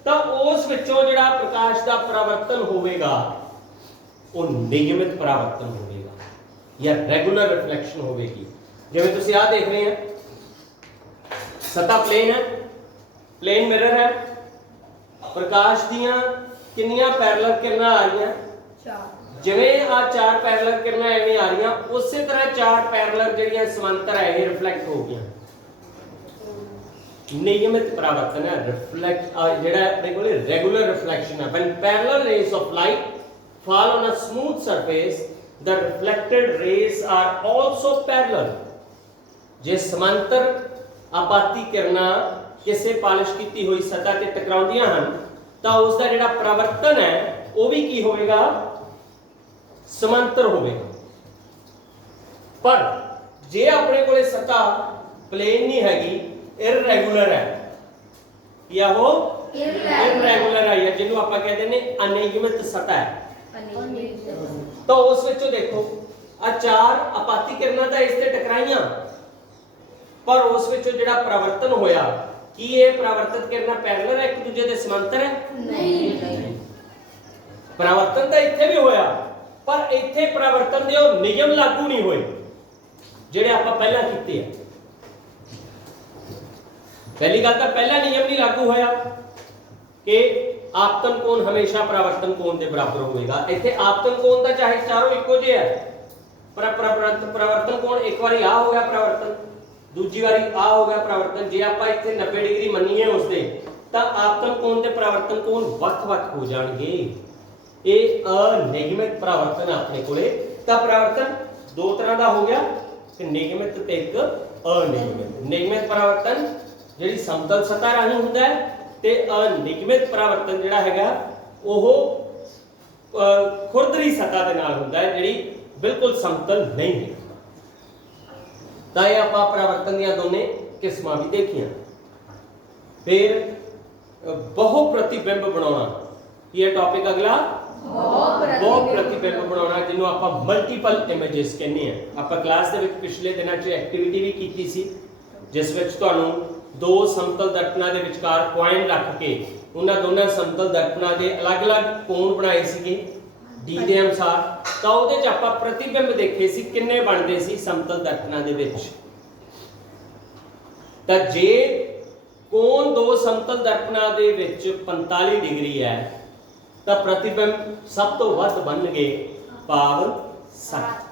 ਤਾਂ ਉਸ ਵਿੱਚੋਂ ਜਿਹੜਾ ਪ੍ਰਕਾਸ਼ ਦਾ ਪਰਿਵਰਤਨ ਹੋਵੇਗਾ ਉਹ ਨਿਯਮਿਤ ਪਰਿਵਰਤਨ ਹੋਵੇਗਾ ਜਾਂ ਰੈਗੂਲਰ ਰਿਫਲੈਕਸ਼ਨ ਹੋਵੇਗੀ। ਜਿਵੇਂ ਤੁਸੀਂ ਆਹ ਦੇਖ ਰਹੇ ਆ, ਸਤਹ ਪਲੇਨ ਹੈ, ਪਲੇਨ ਮਿਰਰ ਹੈ, ਪ੍ਰਕਾਸ਼ ਦੀਆਂ ਕਿੰਨੀਆਂ ਪੈਰਲਲ ਕਿਰਨਾਂ ਆ ਰਹੀਆਂ? ਜਿਵੇਂ ਆ ਚਾਰ ਪੈਰਲਲ ਕਿਰਨਾਂ ਐਵੇਂ ਆ ਰਹੀਆਂ, ਉਸੇ ਤਰ੍ਹਾਂ ਚਾਰ ਪੈਰਲਲ ਜਿਹੜੀਆਂ ਸਮਾਂਤਰ ਹੈ ਇਹ ਰਿਫਲੈਕਟ ਹੋ ਗਈਆਂ। ਨਿਯਮਿਤ ਪਰਿਵਰਤਨ ਹੈ। ਰਿਫਲੈਕਟ ਜਿਹੜਾ ਆਪਣੇ ਕੋਲ ਰੈਗੂਲਰ ਰਿਫਲੈਕਸ਼ਨ ਹੈ। when parallel rays of light fall on a smooth surface the reflected rays are also parallel। ਜੇ ਸਮਾਂਤਰ ਆਪਾਤੀ ਕਿਰਨਾਂ ਕਿਸੇ ਪਾਲਿਸ਼ ਕੀਤੀ ਹੋਈ ਸਤਹ ਤੇ ਟਕਰਾਉਂਦੀਆਂ ਹਨ ਤਾਂ ਉਸ ਦਾ ਜਿਹੜਾ ਪਰਿਵਰਤਨ ਹੈ ਉਹ ਵੀ ਕੀ ਹੋਵੇਗਾ? ਸਮਾਂਤਰ ਹੋਵੇਗਾ। ਪਰ ਜੇ ਆਪਣੇ ਕੋਲੇ ਸਤਹ ਪਲੇਨ ਨਹੀਂ ਹੈਗੀ, ਇਰਰੈਗੂਲਰ ਹੈ, ਜਾਂ ਉਹ ਇਰਰੈਗੂਲਰ ਹੈ, ਜਿਹਨੂੰ ਆਪਾਂ ਕਹਿੰਦੇ ਨੇ ਅਨਿਯਮਿਤ ਸਤਹ ਹੈ, ਤਾਂ ਉਸ ਵਿੱਚੋਂ ਦੇਖੋ ਆ ਚਾਰ ਆਪਾਤੀ ਕਿਰਨਾਂ ਤਾਂ ਇਸ ਤੇ ਟਕਰਾਈਆਂ पर उस विचों जिहड़ा परावर्तन होया की ये परावर्तित किरणा पैरेलल है, एक दूजे दे समांतर है? नहीं। परावर्तन तो इत्थे भी होया, पर इत्थे परावर्तन दे ओ नियम लागू नहीं होए जिहड़े आपां पहलां कीते हैं। पहली गल तो पहला नियम नहीं लागू होया कि आपतन कोण हमेशा परावर्तन कोण के बराबर होगा। इत्थे आपतन कोण तो चाहे चारों इको जिहे है, पर परावर्तन कोण एक बारी आ हो गया परावर्तन, दूजी बारी आ हो गया परावर्तन। जे आपां इत्थे 90 डिग्री मन्नीए उसदे तां आपतन कोण ते परावर्तन कोण ਵੱਖ-ਵੱਖ हो जाणगे। ये अनियमित परावर्तन अपने कोले। तां परावर्तन दो तरह का हो गया, एक नियमित ते एक अनियमित। नियमित परावर्तन जिहड़ी समतल सतह राਹੀਂ हुंदा है ते अनियमित परावर्तन जिहड़ा हैगा ओह खुरदरी सतह दे नाल हुंदा है, जिहड़ी बिल्कुल समतल नहीं है। तो ये आप परावर्तन दी दोने किस्मां भी देखियां। फिर बहु प्रतिबिंब बनाना, ये टॉपिक अगला बहु प्रतिबिंब बनाना, जिन्हों आप मल्टीपल इमेजेस कहने हैं। आप क्लास दे विच पिछले दिनों च एक्टिविटी भी की सी, जिस विच तुहानूं दो समतल दर्पणां दे विचकार पॉइंट रख के उन्हां दोनों समतल दर्पणां दे अलग-अलग कोण बनाए सीगे डी दे अनुसार। तो उहदे च आपां प्रतिबिंब देखे सी किन्ने बनदे सी समतल दर्पणां दे विच। तां जे कोण दो समतल दर्पणां दे विच 45 डिग्री है तां प्रतिबिंब सब तो वध बनणगे भाव 60।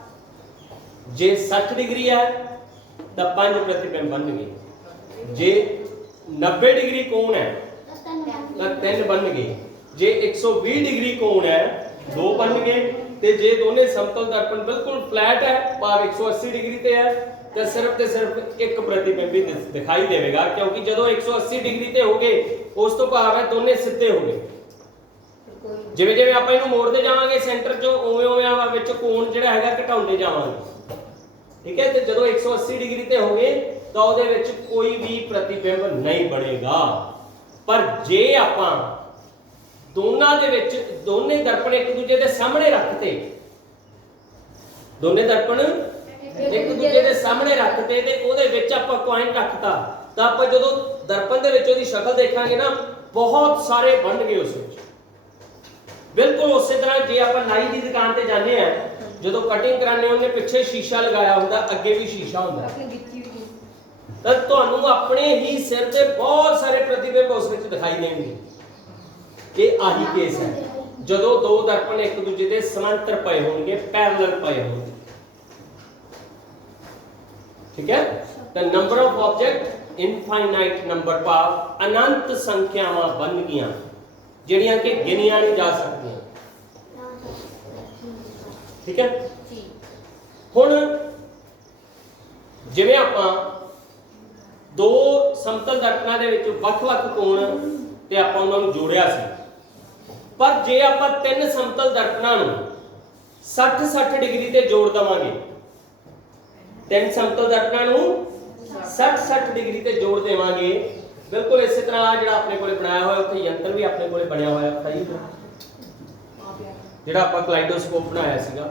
जे 60 डिग्री है तां 5 प्रतिबिंब बनणगे। जे 90 डिग्री कोण है तां 3 बनणगे। जे 120 डिग्री कोण है 2 बनणगे। ते जे दोने समतल दर्पण बिल्कुल फ्लैट है भाव 180 डिग्री ते है तो सिर्फ एक प्रतिबिंब ही दिखाई देगा, क्योंकि जदों 180 डिग्री ते हो गए उस तो भाव है दोने सीधे हो गए। जिवें जिवें आपां इहनूं मोड़दे जावांगे सेंटर चों उवें उवें आपां विच कोण जिहड़ा हैगा घटाउंदे जावांगे। ठीक है, तो जदों 180 डिग्री ते हो गए तो उहदे विच कोई भी प्रतिबिंब नहीं बनेगा। पर जे आपां दोनों दे विच दोने दर्पण एक दूजे के सामने रखते, दोने दर्पण एक दूजे के सामने रखते ते ओहदे विच आपां पॉइंट रखता तो आपां जदों दर्पण दे विच ओहदी शक्ल देखांगे ना बहुत सारे बन गए उस विच। बिल्कुल उस तरह जे आपां नाई दी दुकान ते जाने आ, जदों कटिंग कराने उन्हें पिछे शीशा लगाया हुंदा, अगे भी शीशा हुंदा, तो तुहानूं अपने ही सिर ते बहुत सारे प्रतिबिंब उस विच दिखाई देंगे। ये आही केस है जदों दो दर्पण एक दूजे के समांतर पए होंगे, पैरेलल पए होंगे। ठीक है, the number of object infinite number भाव अनंत संख्यावां बन गईयां जिहड़ियां कि गिनियां नहीं जा सकदियां। ठीक है, हुण जिवें आपां दो समतल दर्पणां दे विच ਵੱਖ-ਵੱਖ कोण ते आपां उन्हां नूं जोड़िया सी, पर जे आपां तीन समतल दर्पणां नूं 60-60 डिग्री ते जोड़ देवांगे, तीन समतल दर्पणां नूं 60-60 डिग्री ते जोड़ देवांगे, बिल्कुल इस तरह जिहड़ा अपने कोले बनाया होया उत्थे यंत्र भी अपने कोले बनया होया है जिहड़ा आपां कलाइडोस्कोप बनाया सीगा।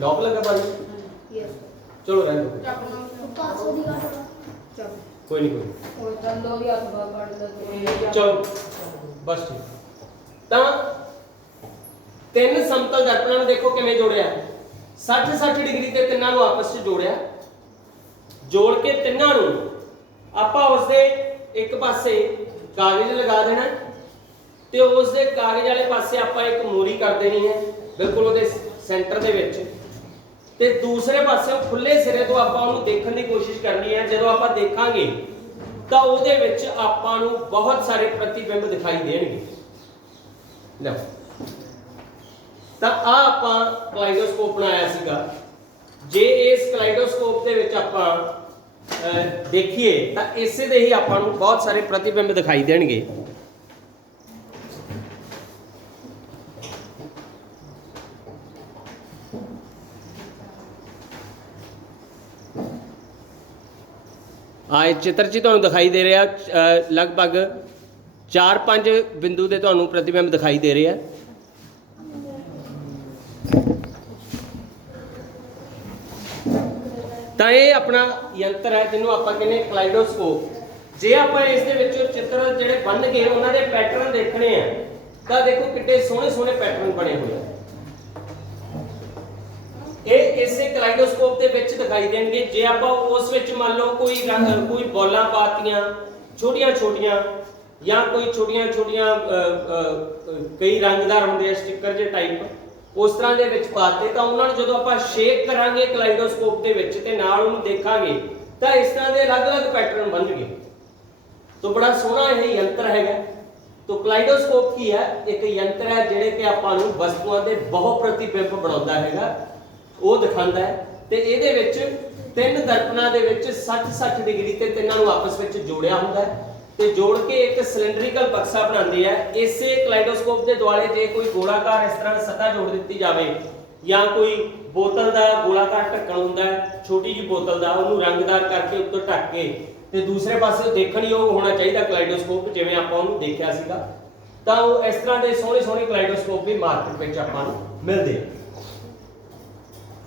लॉक लगा भाई, चलो रहने दो, कोई नहीं चलो बस ठीक। तां तीन समतल दर्पणां नूं देखो किवें जोड़िया, 60-60 डिग्री ते तिन्नां नूं आपस में जोड़िया, जोड़ के तिन्नां नूं आपां उस दे एक पासे कागज लगा देना ते उस दे कागज वाले पासे आपां एक मोरी कर देनी है बिल्कुल उहदे सेंटर दे विच, ते दूसरे पासे खुले सिरे तो आपां उहनूं देखण दी कोशिश करनी है। जदों आपां देखांगे तां उहदे विच आपां नूं बहुत सारे प्रतिबिंब दिखाई देणगे। लो तां आ आपां कलाइडोस्कोप बनाया सीगा। जे इस कलाइडोस्कोप दे विच आपां देखिए तां इसे दे ही आपां नूं बहुत सारे प्रतिबिंब दिखाई देणगे। इस चित्र च तुहानूं दिखाई दे रहा लगभग 4-5 बिंदु के तुहानूं प्रतिबिंब दिखाई दे रहे हैं। ਤਾਂ ਇਹ ਆਪਣਾ ਯੰਤਰ ਹੈ ਜਿਹਨੂੰ ਆਪਾਂ ਕਹਿੰਦੇ ਕਲਾਈਡੋਸਕੋਪ। ਜੇ ਆਪਾਂ ਇਸ ਦੇ ਵਿੱਚੋਂ ਚਿੱਤਰ ਜਿਹੜੇ ਬਣ ਗਏ ਉਹਨਾਂ ਦੇ ਪੈਟਰਨ ਦੇਖਣੇ ਆ ਤਾਂ ਦੇਖੋ ਕਿੱਡੇ ਸੋਹਣੇ ਸੋਹਣੇ ਪੈਟਰਨ ਬਣੇ ਹੋਏ ਆ। ਇਹ ਇਸੇ ਕਲਾਈਡੋਸਕੋਪ ਦੇ ਵਿੱਚ ਦਿਖਾਈ ਦੇਣਗੇ। ਜੇ ਆਪਾਂ ਉਸ ਵਿੱਚ ਮੰਨ ਲਓ ਕੋਈ ਰੰਗ ਕੋਈ ਬੋਲਾਂ ਪਾਤੀਆਂ ਛੋਟੀਆਂ ਛੋਟੀਆਂ ਜਾਂ ਕੋਈ ਛੋਟੀਆਂ ਛੋਟੀਆਂ ਕਈ ਰੰਗਦਾਰ ਹੁੰਦੇ ਆ ਸਟicker ਜੇ ਟਾਈਪ ਉਸ ਤਰ੍ਹਾਂ ਦੇ ਵਿੱਚ ਪਾਤੇ ਤਾਂ ਉਹਨਾਂ ਨੂੰ ਜਦੋਂ ਆਪਾਂ ਸ਼ੇਕ ਕਰਾਂਗੇ ਕਲਾਈਡੋਸਕੋਪ ਦੇ ਵਿੱਚ ਤੇ ਨਾਲ ਉਹਨੂੰ ਦੇਖਾਂਗੇ ਤਾਂ ਇਸ ਤਰ੍ਹਾਂ ਦੇ ਅਲੱਗ-ਅਲੱਗ ਪੈਟਰਨ ਬਣਨਗੇ। ਤਾਂ ਬੜਾ ਸੋਹਣਾ ਇਹ ਯੰਤਰ ਹੈਗਾ। ਤਾਂ ਕਲਾਈਡੋਸਕੋਪ ਕੀ ਹੈ? ਇੱਕ ਯੰਤਰ ਹੈ ਜਿਹੜੇ ਕਿ ਆਪਾਂ ਨੂੰ ਵਸਤੂਆਂ ਦੇ ਬਹੁ ਪ੍ਰਤੀਬਿੰਬ ਬਣਾਉਂਦਾ ਹੈਗਾ, ਉਹ ਦਿਖਾਉਂਦਾ ਹੈ। ਤੇ ਇਹਦੇ ਵਿੱਚ ਤਿੰਨ ਦਰਪਣਾਂ ਦੇ ਵਿੱਚ 60-60 ਡਿਗਰੀ ਤੇ ਤਿੰਨਾਂ ਨੂੰ ਆਪਸ ਵਿੱਚ ਜੋੜਿਆ ਹੁੰਦਾ ਹੈ ਤੇ ਜੋੜ ਕੇ ਇੱਕ ਸਿਲੰਡਰੀਕਲ ਬਕਸਾ ਬਣਾਉਂਦੇ ਆ। ਇਸੇ ਕਲਾਈਡੋਸਕੋਪ ਦੇ ਦੁਆਲੇ ਜੇ ਕੋਈ ਗੋਲਾਕਾਰ ਇਸ ਤਰ੍ਹਾਂ ਸਤ੍ਹਾ ਜੋੜ ਦਿੱਤੀ ਜਾਵੇ ਜਾਂ ਕੋਈ ਬੋਤਲ ਦਾ ਗੋਲਾਕਾਰ ਢੱਕਣ ਹੁੰਦਾ ਹੈ ਛੋਟੀ ਜਿਹੀ ਬੋਤਲ ਦਾ, ਉਹਨੂੰ ਰੰਗਦਾਰ ਕਰਕੇ ਉੱਤੋਂ ਢੱਕ ਕੇ ਤੇ ਦੂਸਰੇ ਪਾਸੇ ਦੇਖਣਯੋਗ ਹੋਣਾ ਚਾਹੀਦਾ ਕਲਾਈਡੋਸਕੋਪ ਜਿਵੇਂ ਆਪਾਂ ਉਹਨੂੰ ਦੇਖਿਆ ਸੀਗਾ। ਤਾਂ ਉਹ ਇਸ ਤਰ੍ਹਾਂ ਦੇ ਸੋਹਣੇ ਸੋਹਣੇ ਕਲਾਈਡੋਸਕੋਪ ਵੀ ਮਾਰਕੀਟ ਵਿੱਚ ਆਪਾਂ ਨੂੰ ਮਿਲਦੇ ਆ।